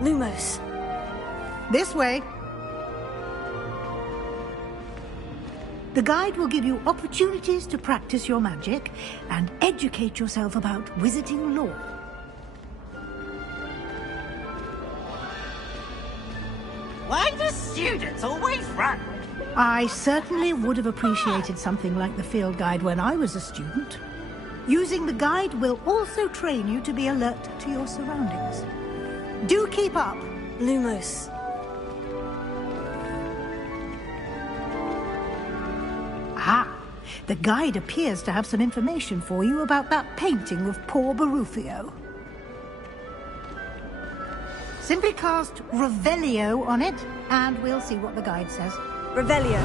Lumos. This way. The guide will give you opportunities to practice your magic and educate yourself about wizarding lore. Why do students always run? I certainly would have appreciated something like the field guide when I was a student. Using the guide will also train you to be alert to your surroundings. Do keep up. Lumos. Ah, the guide appears to have some information for you about that painting of poor Barufio. Simply cast Revelio on it, and we'll see what the guide says. Revelio.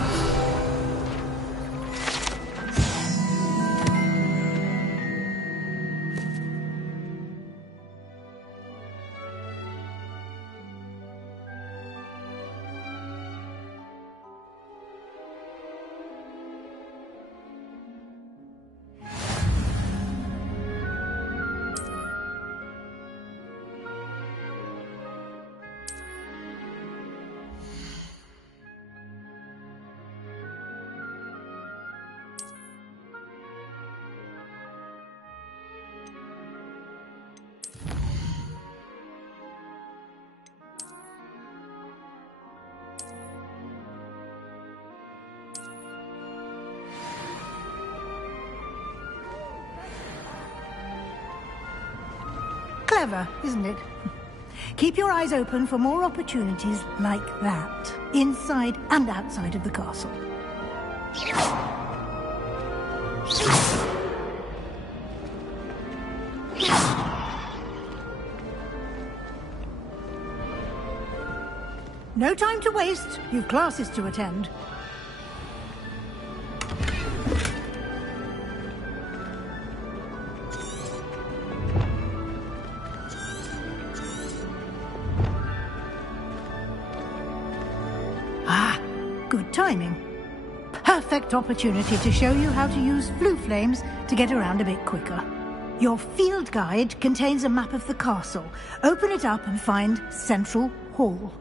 Clever, isn't it? Keep your eyes open for more opportunities like that, inside and outside of the castle. No time to waste. You've classes to attend. Good timing. Perfect opportunity to show you how to use blue flames to get around a bit quicker. Your field guide contains a map of the castle. Open it up and find Central Hall.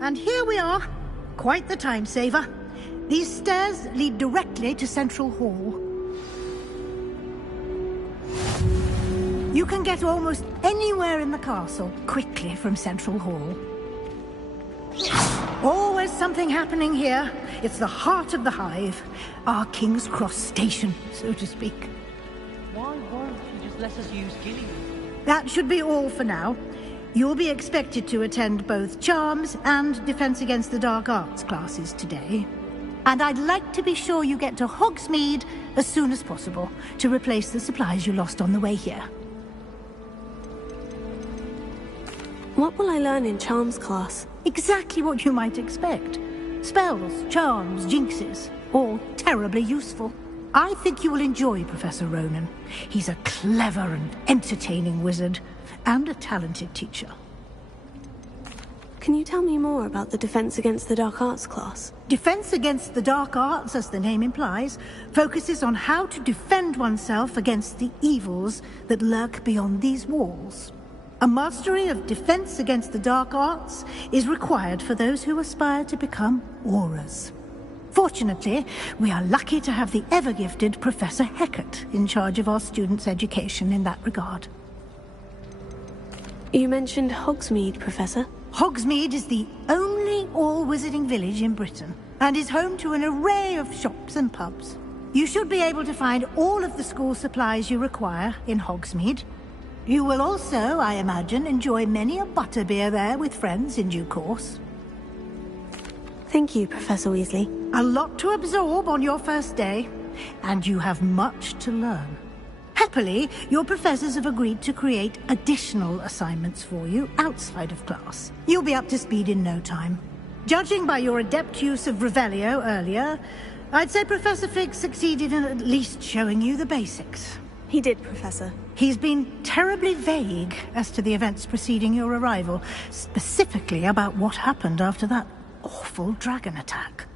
And here we are. Quite the time saver. These stairs lead directly to Central Hall. You can get almost anywhere in the castle quickly from Central Hall. Always something happening here. It's the heart of the hive. Our King's Cross station, so to speak. Why won't you just let us use Gilead? That should be all for now. You'll be expected to attend both Charms and Defense Against the Dark Arts classes today. And I'd like to be sure you get to Hogsmeade as soon as possible to replace the supplies you lost on the way here. What will I learn in Charms class? Exactly what you might expect. Spells, charms, jinxes, all terribly useful. I think you will enjoy Professor Ronan. He's a clever and entertaining wizard, and a talented teacher. Can you tell me more about the Defense Against the Dark Arts class? Defense Against the Dark Arts, as the name implies, focuses on how to defend oneself against the evils that lurk beyond these walls. A mastery of Defense Against the Dark Arts is required for those who aspire to become Aurors. Fortunately, we are lucky to have the ever-gifted Professor Hecat in charge of our students' education in that regard. You mentioned Hogsmeade, Professor. Hogsmeade is the only all-wizarding village in Britain, and is home to an array of shops and pubs. You should be able to find all of the school supplies you require in Hogsmeade. You will also, I imagine, enjoy many a butterbeer there with friends in due course. Thank you, Professor Weasley. A lot to absorb on your first day, and you have much to learn. Happily, your professors have agreed to create additional assignments for you outside of class. You'll be up to speed in no time. Judging by your adept use of Revelio earlier, I'd say Professor Fig succeeded in at least showing you the basics. He did, Professor. He's been terribly vague as to the events preceding your arrival, specifically about what happened after that awful dragon attack.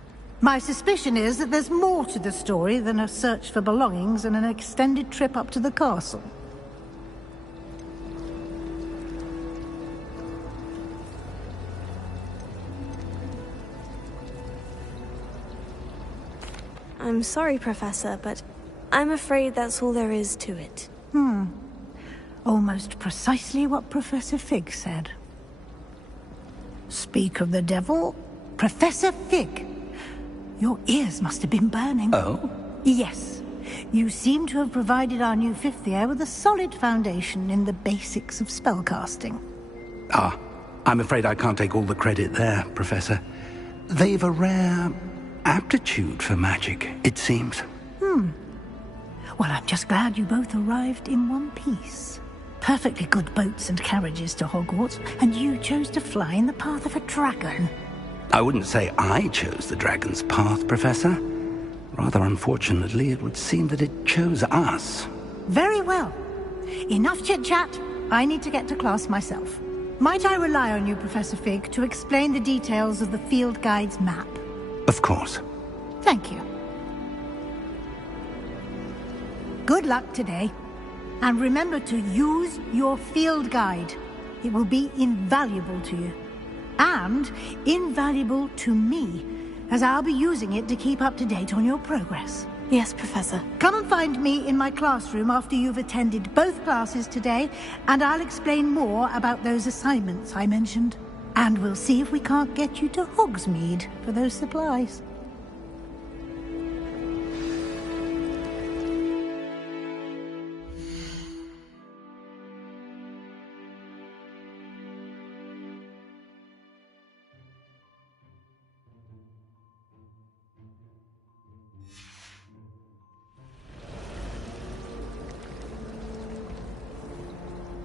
My suspicion is that there's more to the story than a search for belongings and an extended trip up to the castle. I'm sorry, Professor, but I'm afraid that's all there is to it. Almost precisely what Professor Fig said. Speak of the devil, Professor Fig. Your ears must have been burning. Oh? Yes. You seem to have provided our new fifth year with a solid foundation in the basics of spellcasting. I'm afraid I can't take all the credit there, Professor. They've a rare aptitude for magic, it seems. Well, I'm just glad you both arrived in one piece. Perfectly good boats and carriages to Hogwarts, and you chose to fly in the path of a dragon. I wouldn't say I chose the dragon's path, Professor. Rather unfortunately, it would seem that it chose us. Very well. Enough chit-chat. I need to get to class myself. Might I rely on you, Professor Fig, to explain the details of the field guide's map? Of course. Thank you. Good luck today. And remember to use your field guide. It will be invaluable to you. And invaluable to me, as I'll be using it to keep up to date on your progress. Yes, Professor. Come and find me in my classroom after you've attended both classes today, and I'll explain more about those assignments I mentioned. And we'll see if we can't get you to Hogsmeade for those supplies.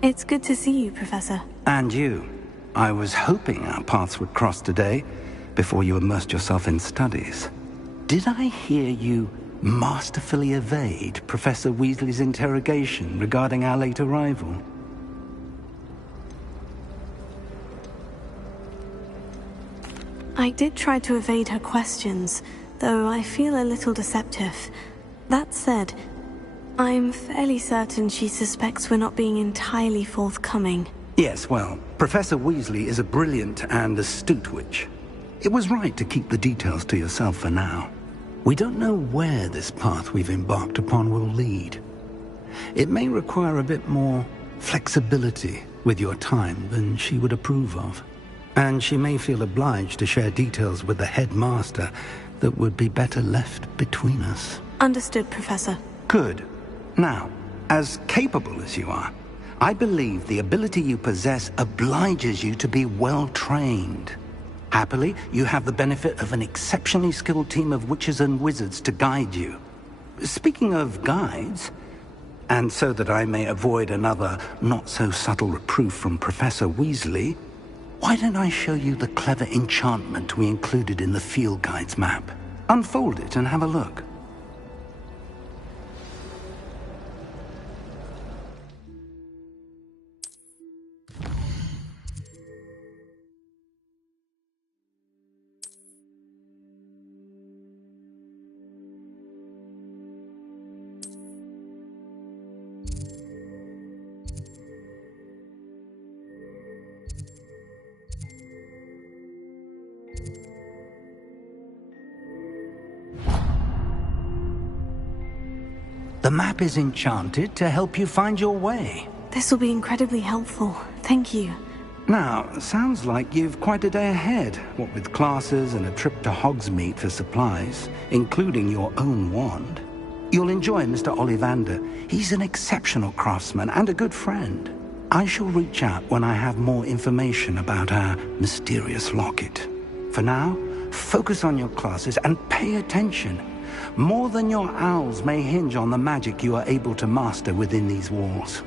It's good to see you, Professor. And you. I was hoping our paths would cross today, before you immersed yourself in studies. Did I hear you masterfully evade Professor Weasley's interrogation regarding our late arrival? I did try to evade her questions, though I feel a little deceptive. That said, I'm fairly certain she suspects we're not being entirely forthcoming. Yes, well, Professor Weasley is a brilliant and astute witch. It was right to keep the details to yourself for now. We don't know where this path we've embarked upon will lead. It may require a bit more flexibility with your time than she would approve of. And she may feel obliged to share details with the headmaster that would be better left between us. Understood, Professor. Good. Now, as capable as you are, I believe the ability you possess obliges you to be well trained. Happily, you have the benefit of an exceptionally skilled team of witches and wizards to guide you. Speaking of guides, and so that I may avoid another not-so-subtle reproof from Professor Weasley, why don't I show you the clever enchantment we included in the field guide's map? Unfold it and have a look. The map is enchanted to help you find your way. This will be incredibly helpful. Thank you. Now, sounds like you've quite a day ahead, what with classes and a trip to Hogsmeade for supplies, including your own wand. You'll enjoy Mr. Ollivander. He's an exceptional craftsman and a good friend. I shall reach out when I have more information about our mysterious locket. For now, focus on your classes and pay attention. More than your owls may hinge on the magic you are able to master within these walls.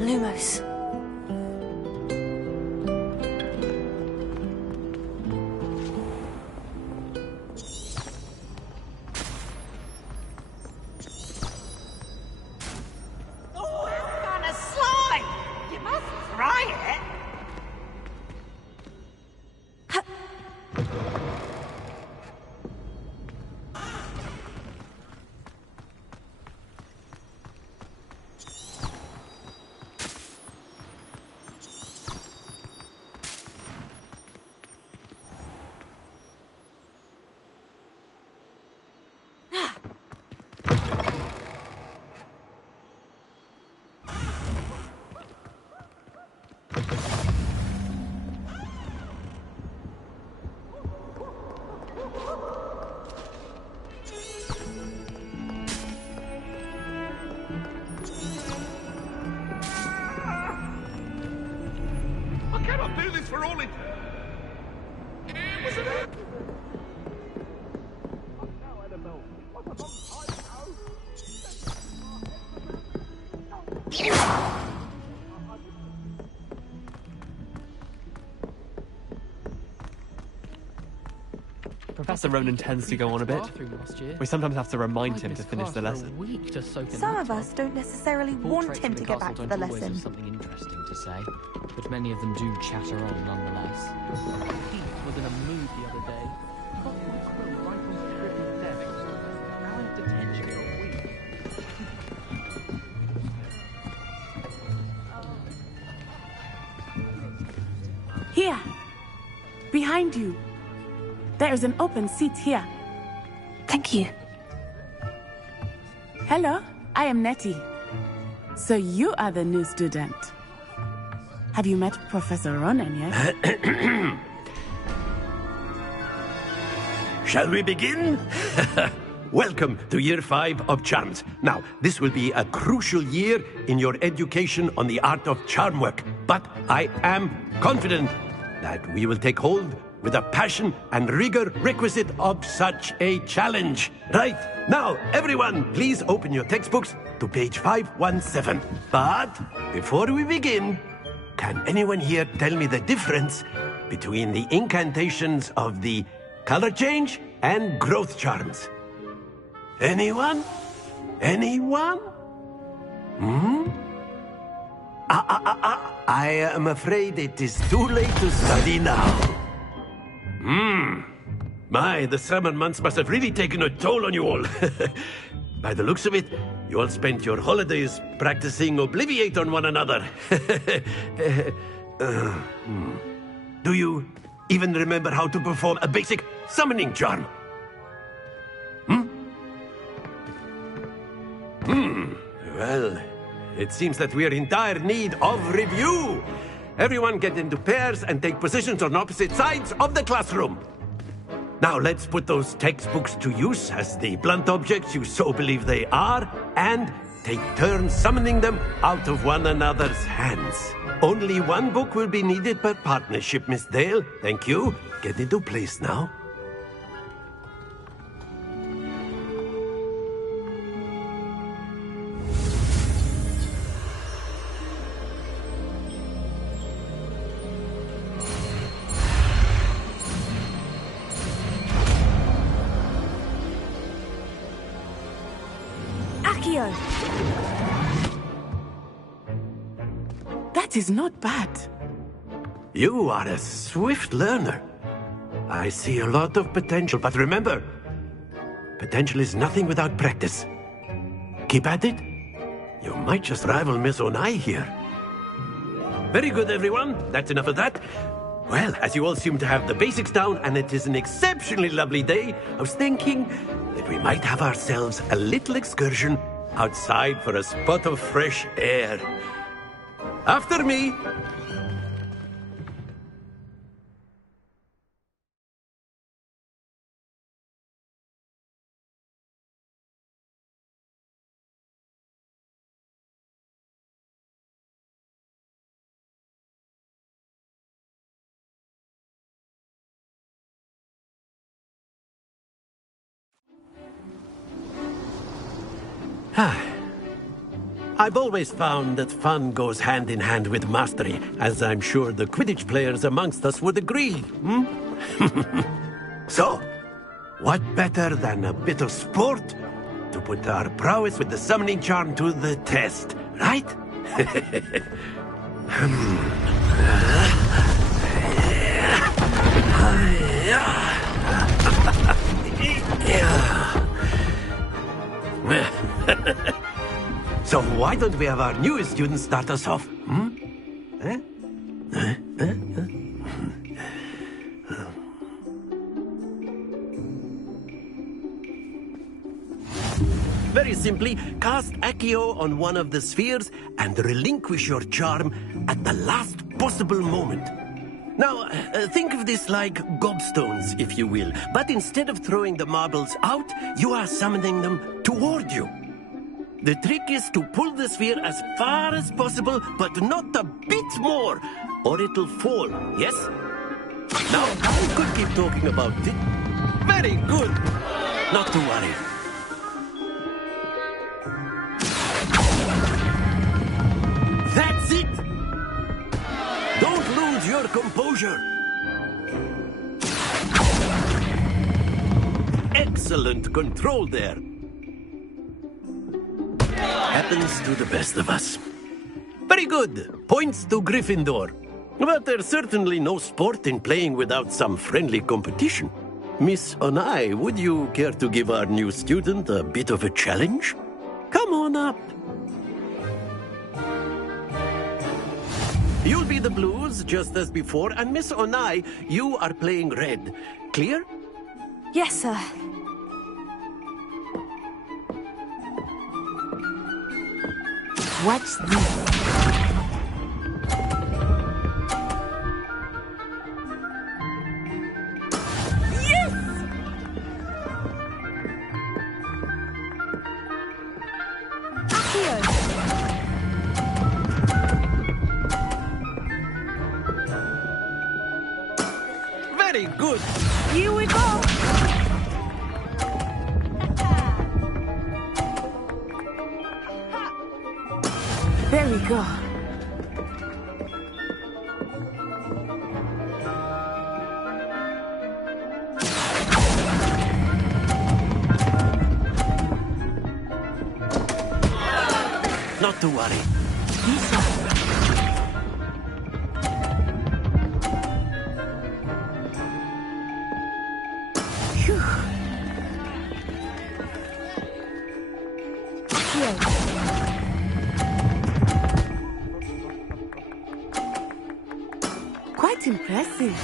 Lumos. Professor Ronan tends to go on a bit. We sometimes have to remind him to finish the lesson. Some of us don't necessarily want him to get back to the lesson. Something interesting to say, but many of them do chatter on nonetheless. He was in a mood the other day. Got my quill right on Scribbner's desk. Now in detention for a week. Here! Behind you! There is an open seat here. Thank you. Hello, I am Nettie. So you are the new student. Have you met Professor Ronan yet? Shall we begin? Welcome to Year 5 of Charms. Now, this will be a crucial year in your education on the art of charm work, but I am confident that we will take hold with a passion and rigor requisite of such a challenge. Right, now, everyone, please open your textbooks to page 517. But before we begin, can anyone here tell me the difference between the incantations of the color change and growth charms? Anyone? Anyone? I am afraid it is too late to study now. My, the summer months must have really taken a toll on you all. By the looks of it, you all spent your holidays practicing Obliviate on one another. Do you even remember how to perform a basic summoning charm? Well, it seems that we are in dire need of review. Everyone get into pairs and take positions on opposite sides of the classroom. Now let's put those textbooks to use as the blunt objects you so believe they are, and take turns summoning them out of one another's hands. Only one book will be needed per partnership, Miss Dale. Thank you. Get into place now. That is not bad. You are a swift learner. I see a lot of potential, but remember, potential is nothing without practice. Keep at it. You might just rival Miss Onai here. Very good, everyone. That's enough of that. Well, as you all seem to have the basics down, and it is an exceptionally lovely day, I was thinking that we might have ourselves a little excursion outside for a spot of fresh air. After me. I've always found that fun goes hand in hand with mastery, as I'm sure the Quidditch players amongst us would agree. So, what better than a bit of sport to put our prowess with the summoning charm to the test, right? So why don't we have our newest student start us off? Very simply, cast Accio on one of the spheres and relinquish your charm at the last possible moment. Now, think of this like gobstones, if you will. But instead of throwing the marbles out, you are summoning them toward you. The trick is to pull the sphere as far as possible, but not a bit more, or it'll fall, yes? Now, I could keep talking about it. Very good. Not to worry. That's it! Don't lose your composure. Excellent control there. Happens to the best of us. Very good. Points to Gryffindor. But there's certainly no sport in playing without some friendly competition. Miss Onai, would you care to give our new student a bit of a challenge? Come on up. You'll be the blues, just as before, and Miss Onai, you are playing red. Clear? Yes, sir. What's this? Yes! Accio! Very good. Here we go. There we go. Not to worry. Quite impressive.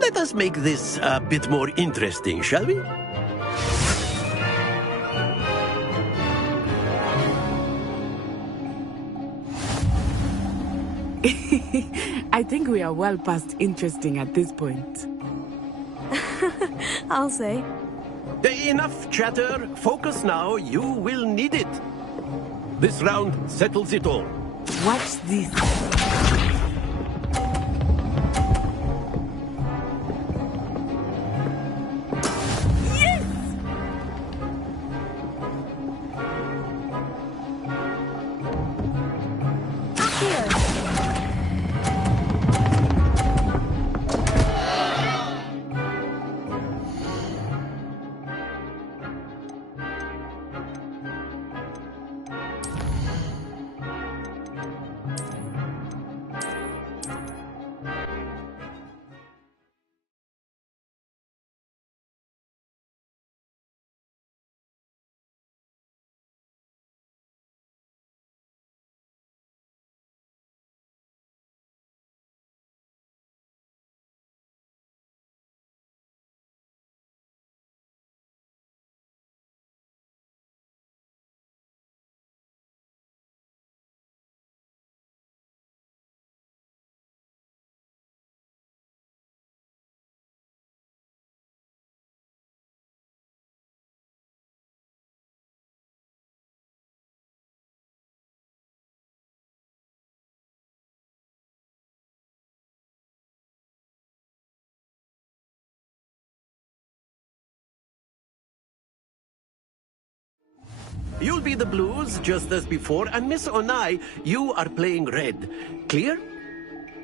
Let us make this a bit more interesting, shall we? I think we are well past interesting at this point. I'll say. Enough chatter. Focus now. You will need it. This round settles it all. Watch this. You'll be the blues, just as before, and Miss Onai, you are playing red. Clear?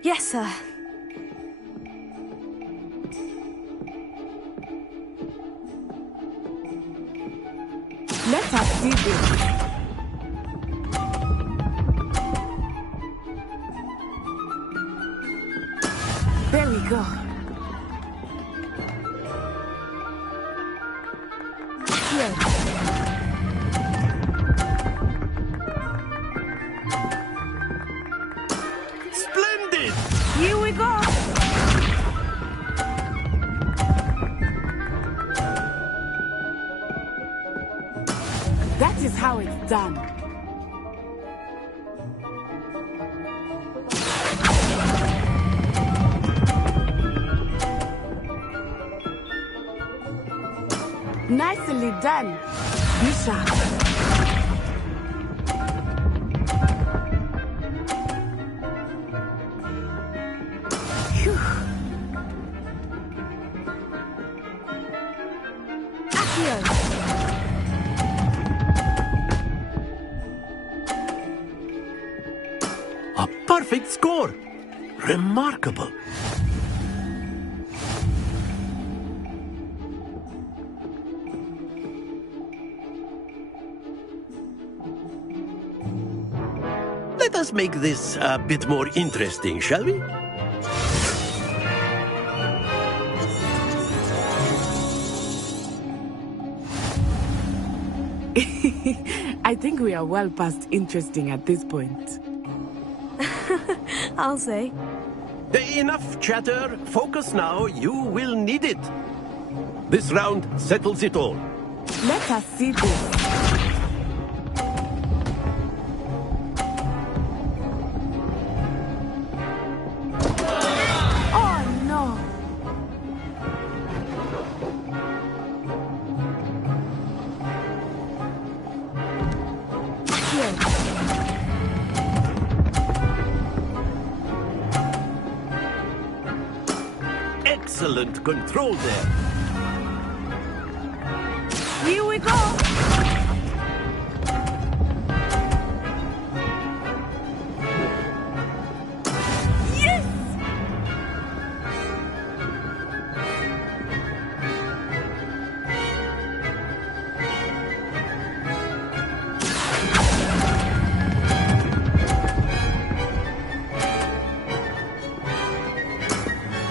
Yes, sir. Let us see this. There we go. Here. Splendid! Here we go! That is how it's done. Nicely done, Bishop. Phew. Accio. A perfect score! Remarkable! Let us make this a bit more interesting, shall we? I think we are well past interesting at this point. I'll say. Enough chatter. Focus now. You will need it. This round settles it all. Let us see this. Oh no! Here. Excellent control there. Here we go! Yes!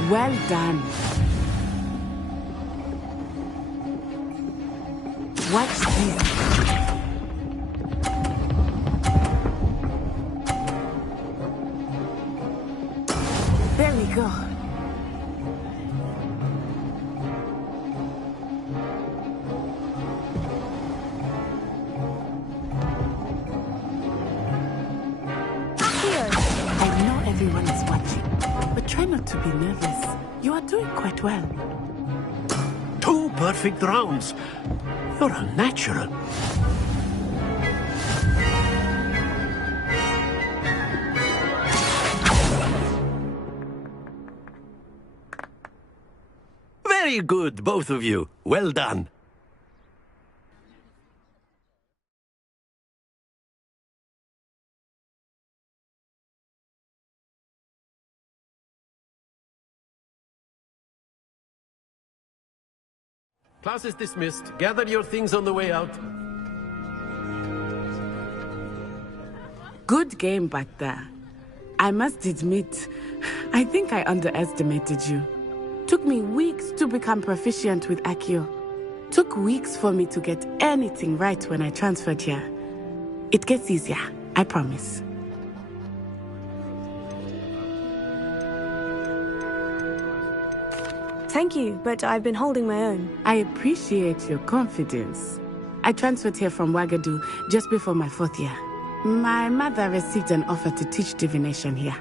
Well done. Watch this. There we go. to be nervous. You are doing quite well. 2 perfect rounds. You're a natural. Very good, both of you. Well done. Class is dismissed. Gather your things on the way out. Good game back there. I must admit, I think I underestimated you. Took me weeks to become proficient with Accio. Took weeks for me to get anything right when I transferred here. It gets easier, I promise. Thank you, but I've been holding my own. I appreciate your confidence. I transferred here from Ouagadougou just before my 4th year. My mother received an offer to teach divination here.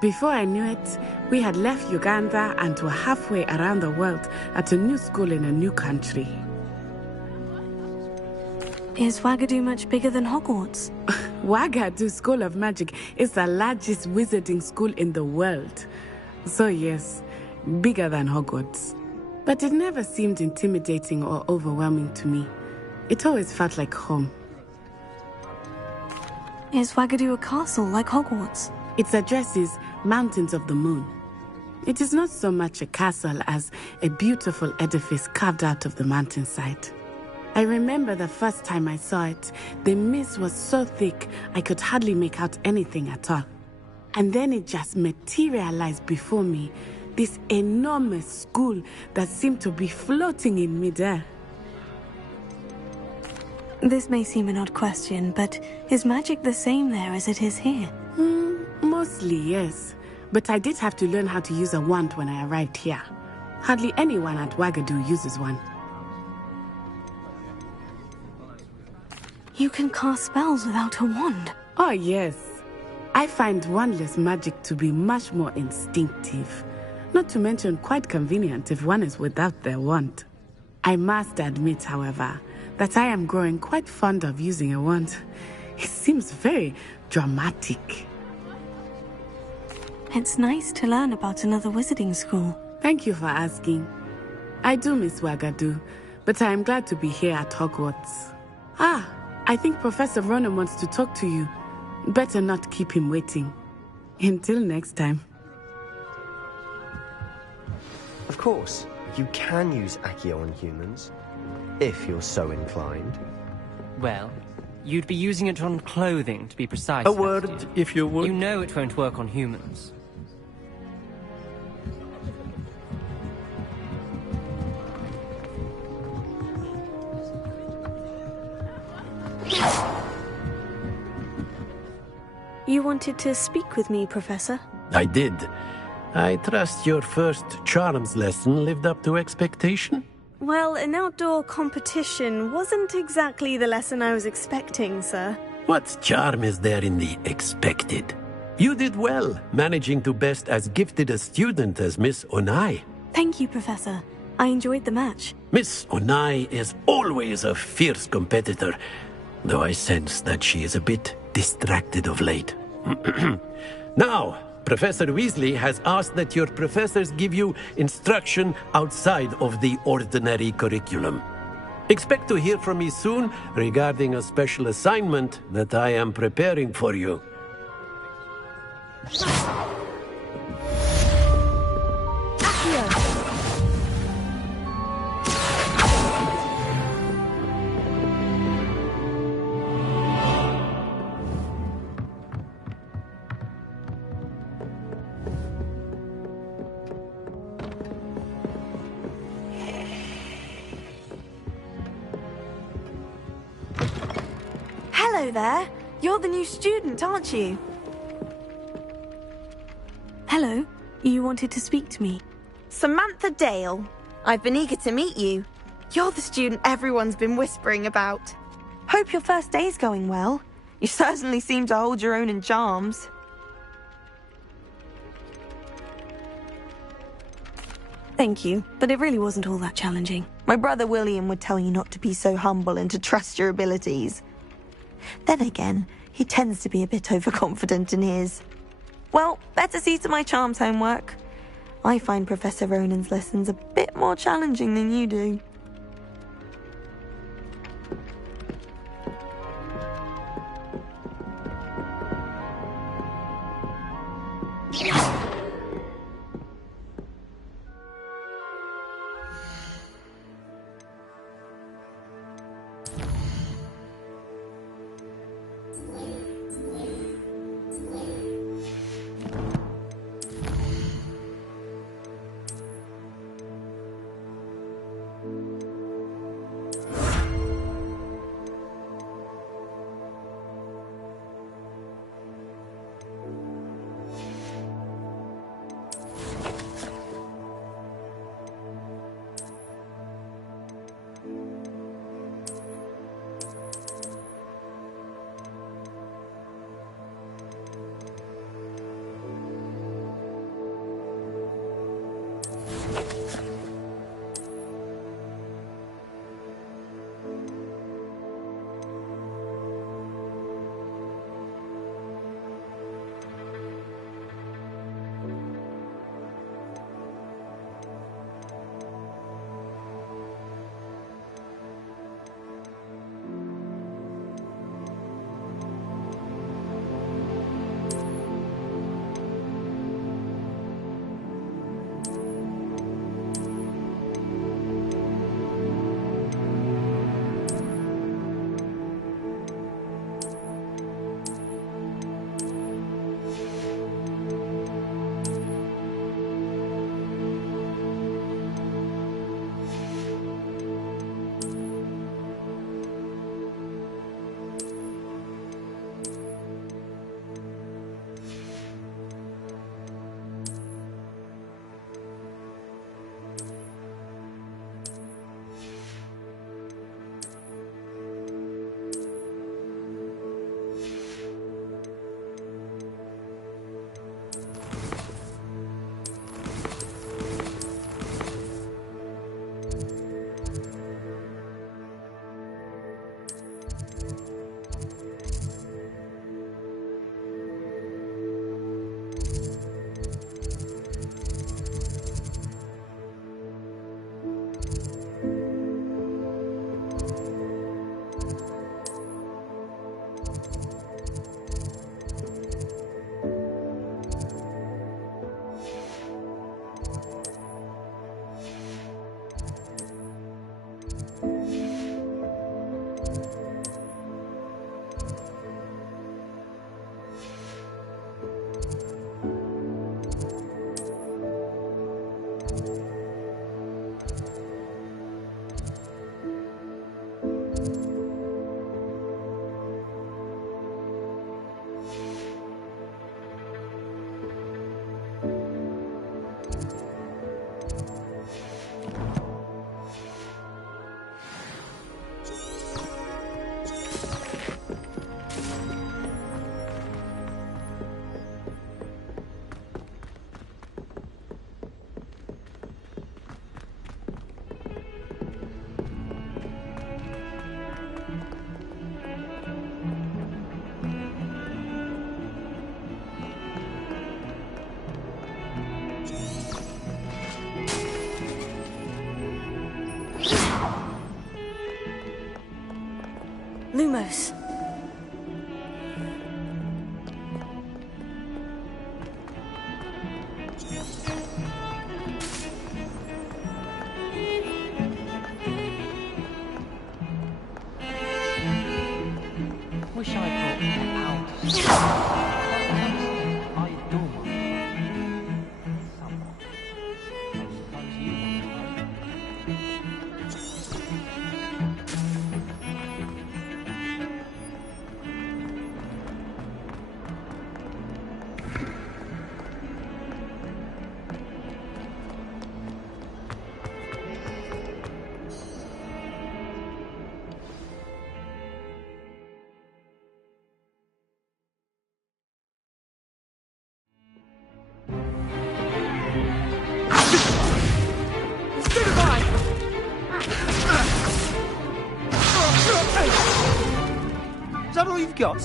Before I knew it, we had left Uganda and were halfway around the world at a new school in a new country. Is Ouagadougou much bigger than Hogwarts? Ouagadougou School of Magic is the largest wizarding school in the world. So yes, bigger than Hogwarts. But it never seemed intimidating or overwhelming to me. It always felt like home. Is Ouagadougou a castle like Hogwarts? Its address is Mountains of the Moon. It is not so much a castle as a beautiful edifice carved out of the mountainside. I remember the first time I saw it, the mist was so thick I could hardly make out anything at all. And then it just materialized before me, this enormous school that seemed to be floating in midair. This may seem an odd question, but is magic the same there as it is here? Mostly, yes. But I did have to learn how to use a wand when I arrived here. Hardly anyone at Ouagadougou uses one. You can cast spells without a wand? Oh, yes. I find wandless magic to be much more instinctive. Not to mention quite convenient if one is without their wand. I must admit, however, that I am growing quite fond of using a wand. It seems very dramatic. It's nice to learn about another wizarding school. Thank you for asking. I do miss Ouagadougou, but I am glad to be here at Hogwarts. I think Professor Ronan wants to talk to you. Better not keep him waiting. Until next time. Of course, you can use Accio on humans, if you're so inclined. Well, you'd be using it on clothing, to be precise. A word, if you would. You know it won't work on humans. You wanted to speak with me, Professor? I did. I trust your first charms lesson lived up to expectation? Well, an outdoor competition wasn't exactly the lesson I was expecting, sir. What charm is there in the expected? You did well, managing to best as gifted a student as Miss Onai. Thank you, Professor. I enjoyed the match. Miss Onai is always a fierce competitor, though I sense that she is a bit distracted of late. Now, Professor Weasley has asked that your professors give you instruction outside of the ordinary curriculum. Expect to hear from me soon regarding a special assignment that I am preparing for you. Hello there. You're the new student, aren't you? Hello. You wanted to speak to me? Samantha Dale. I've been eager to meet you. You're the student everyone's been whispering about. Hope your first day's going well. You certainly seem to hold your own in charms. Thank you, but it really wasn't all that challenging. My brother William would tell you not to be so humble and to trust your abilities. Then again, he tends to be a bit overconfident in his. Well, better see to my charms homework. I find Professor Ronan's lessons a bit more challenging than you do. Lumos. Wish I brought that out. I adore my somewhat. I suppose you want to know. that all you've got?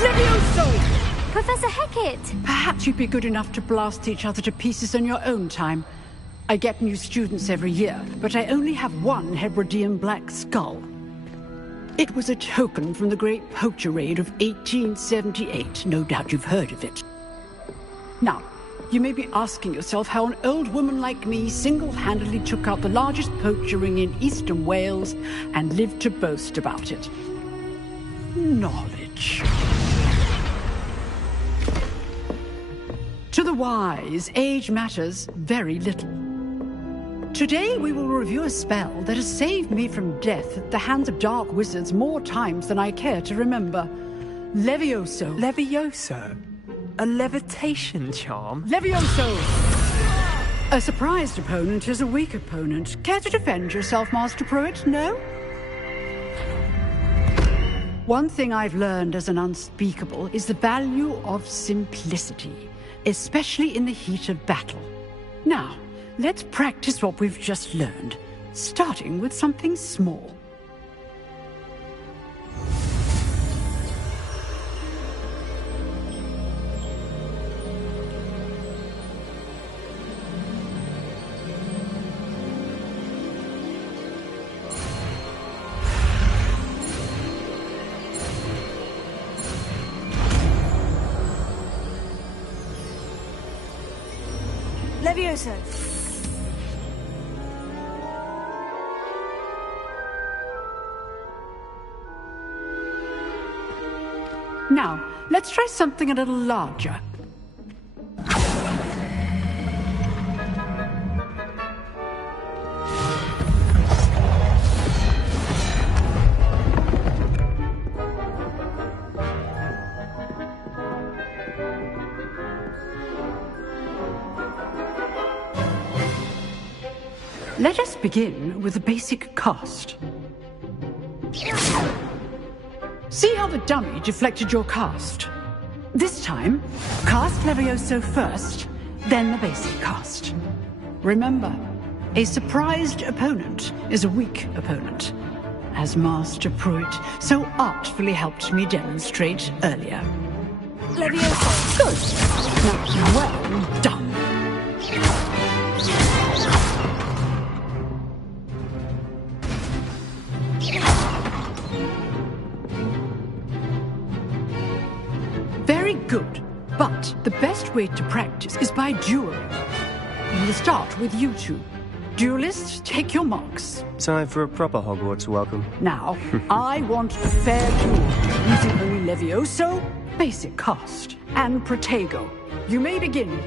Levioso! Professor Hackett! Perhaps you'd be good enough to blast each other to pieces in your own time. I get new students every year, but I only have one Hebridean black skull. It was a token from the Great Poacher Raid of 1878. No doubt you've heard of it. Now, you may be asking yourself how an old woman like me single-handedly took out the largest poacher ring in eastern Wales and lived to boast about it. Knowledge. To the wise, age matters very little. Today we will review a spell that has saved me from death at the hands of dark wizards more times than I care to remember. Levioso. Levioso? A levitation charm? Levioso! A surprised opponent is a weak opponent. Care to defend yourself, Master Pruitt? No? One thing I've learned as an unspeakable is the value of simplicity, especially in the heat of battle. Now, let's practice what we've just learned, starting with something small. Levioso. Now, let's try something a little larger. Let us begin with a basic cast. See how the dummy deflected your cast? This time, cast Levioso first, then the basic cast. Remember, a surprised opponent is a weak opponent, as Master Pruitt so artfully helped me demonstrate earlier. Levioso. Good. Now, well done. Very good, but the best way to practice is by dueling. We'll start with you two. Duelists, take your marks. Time for a proper Hogwarts welcome. Now, I want a fair duel, using only Levioso, basic cast, and Protego. You may begin.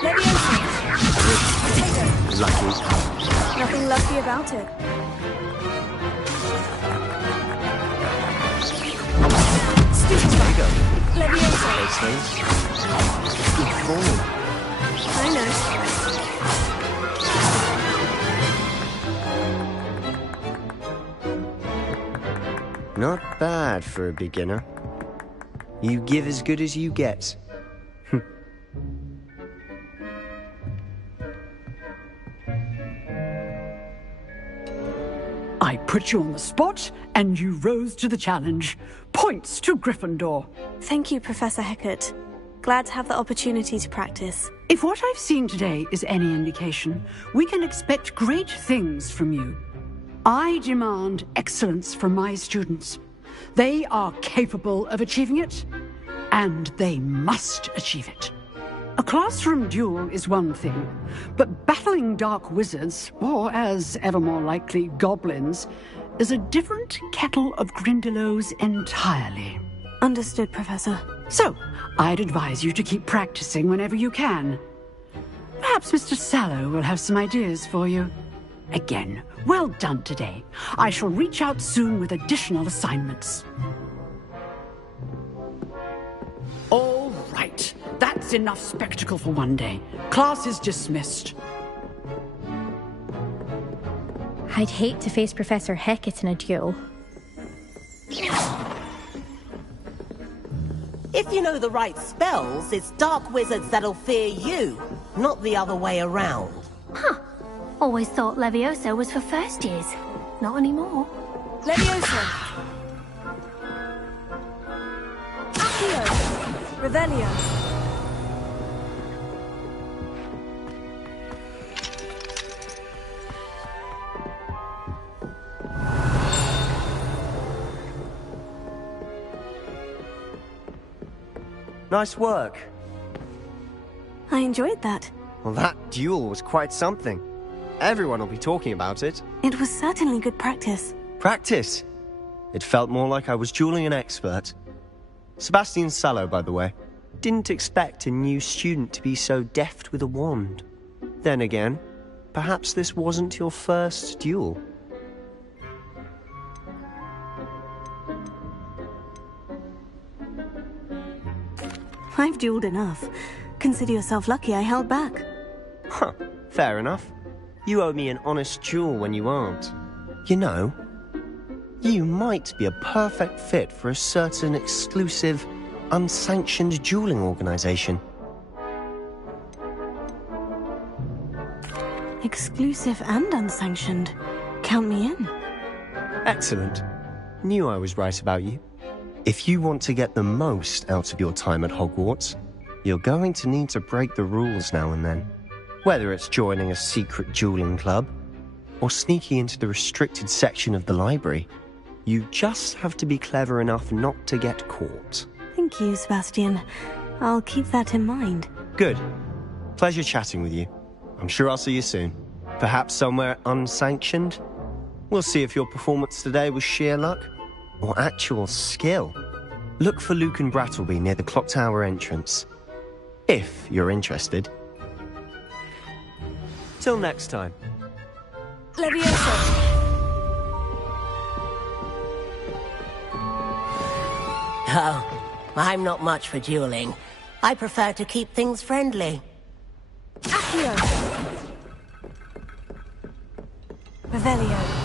Levioso. Protego. Lucky. Nothing lucky about it. Protego. Levioso. Those things. Good form. I know. Not bad for a beginner. You give as good as you get. I put you on the spot, and you rose to the challenge. Points to Gryffindor. Thank you, Professor Hackett. Glad to have the opportunity to practice. If what I've seen today is any indication, we can expect great things from you. I demand excellence from my students. They are capable of achieving it, and they must achieve it. A classroom duel is one thing, but battling dark wizards, or as ever more likely, goblins, is a different kettle of Grindylows entirely. Understood, Professor. So, I'd advise you to keep practicing whenever you can. Perhaps Mr. Sallow will have some ideas for you. Again, well done today. I shall reach out soon with additional assignments. All right. That's enough spectacle for one day. Class is dismissed. I'd hate to face Professor Hackett in a duel. If you know the right spells, it's dark wizards that'll fear you, not the other way around. Huh. Always thought Levioso was for first years. Not anymore. Levioso! Accio! Revelio! Nice work. I enjoyed that. Well, that duel was quite something. Everyone will be talking about it. It was certainly good practice. Practice? It felt more like I was dueling an expert. Sebastian Sallow, by the way. Didn't expect a new student to be so deft with a wand. Then again, perhaps this wasn't your first duel. I've dueled enough. Consider yourself lucky I held back. Huh, fair enough. You owe me an honest duel when you aren't. You know, you might be a perfect fit for a certain exclusive, unsanctioned dueling organization. Exclusive and unsanctioned. Count me in. Excellent. Knew I was right about you. If you want to get the most out of your time at Hogwarts, you're going to need to break the rules now and then. Whether it's joining a secret dueling club, or sneaking into the restricted section of the library, you just have to be clever enough not to get caught. Thank you, Sebastian. I'll keep that in mind. Good. Pleasure chatting with you. I'm sure I'll see you soon. Perhaps somewhere unsanctioned? We'll see if your performance today was sheer luck, or actual skill. Look for Luke and Brattleby near the clock tower entrance. If you're interested. Till next time. Levioso! Oh, I'm not much for dueling. I prefer to keep things friendly. Accio! Revelio.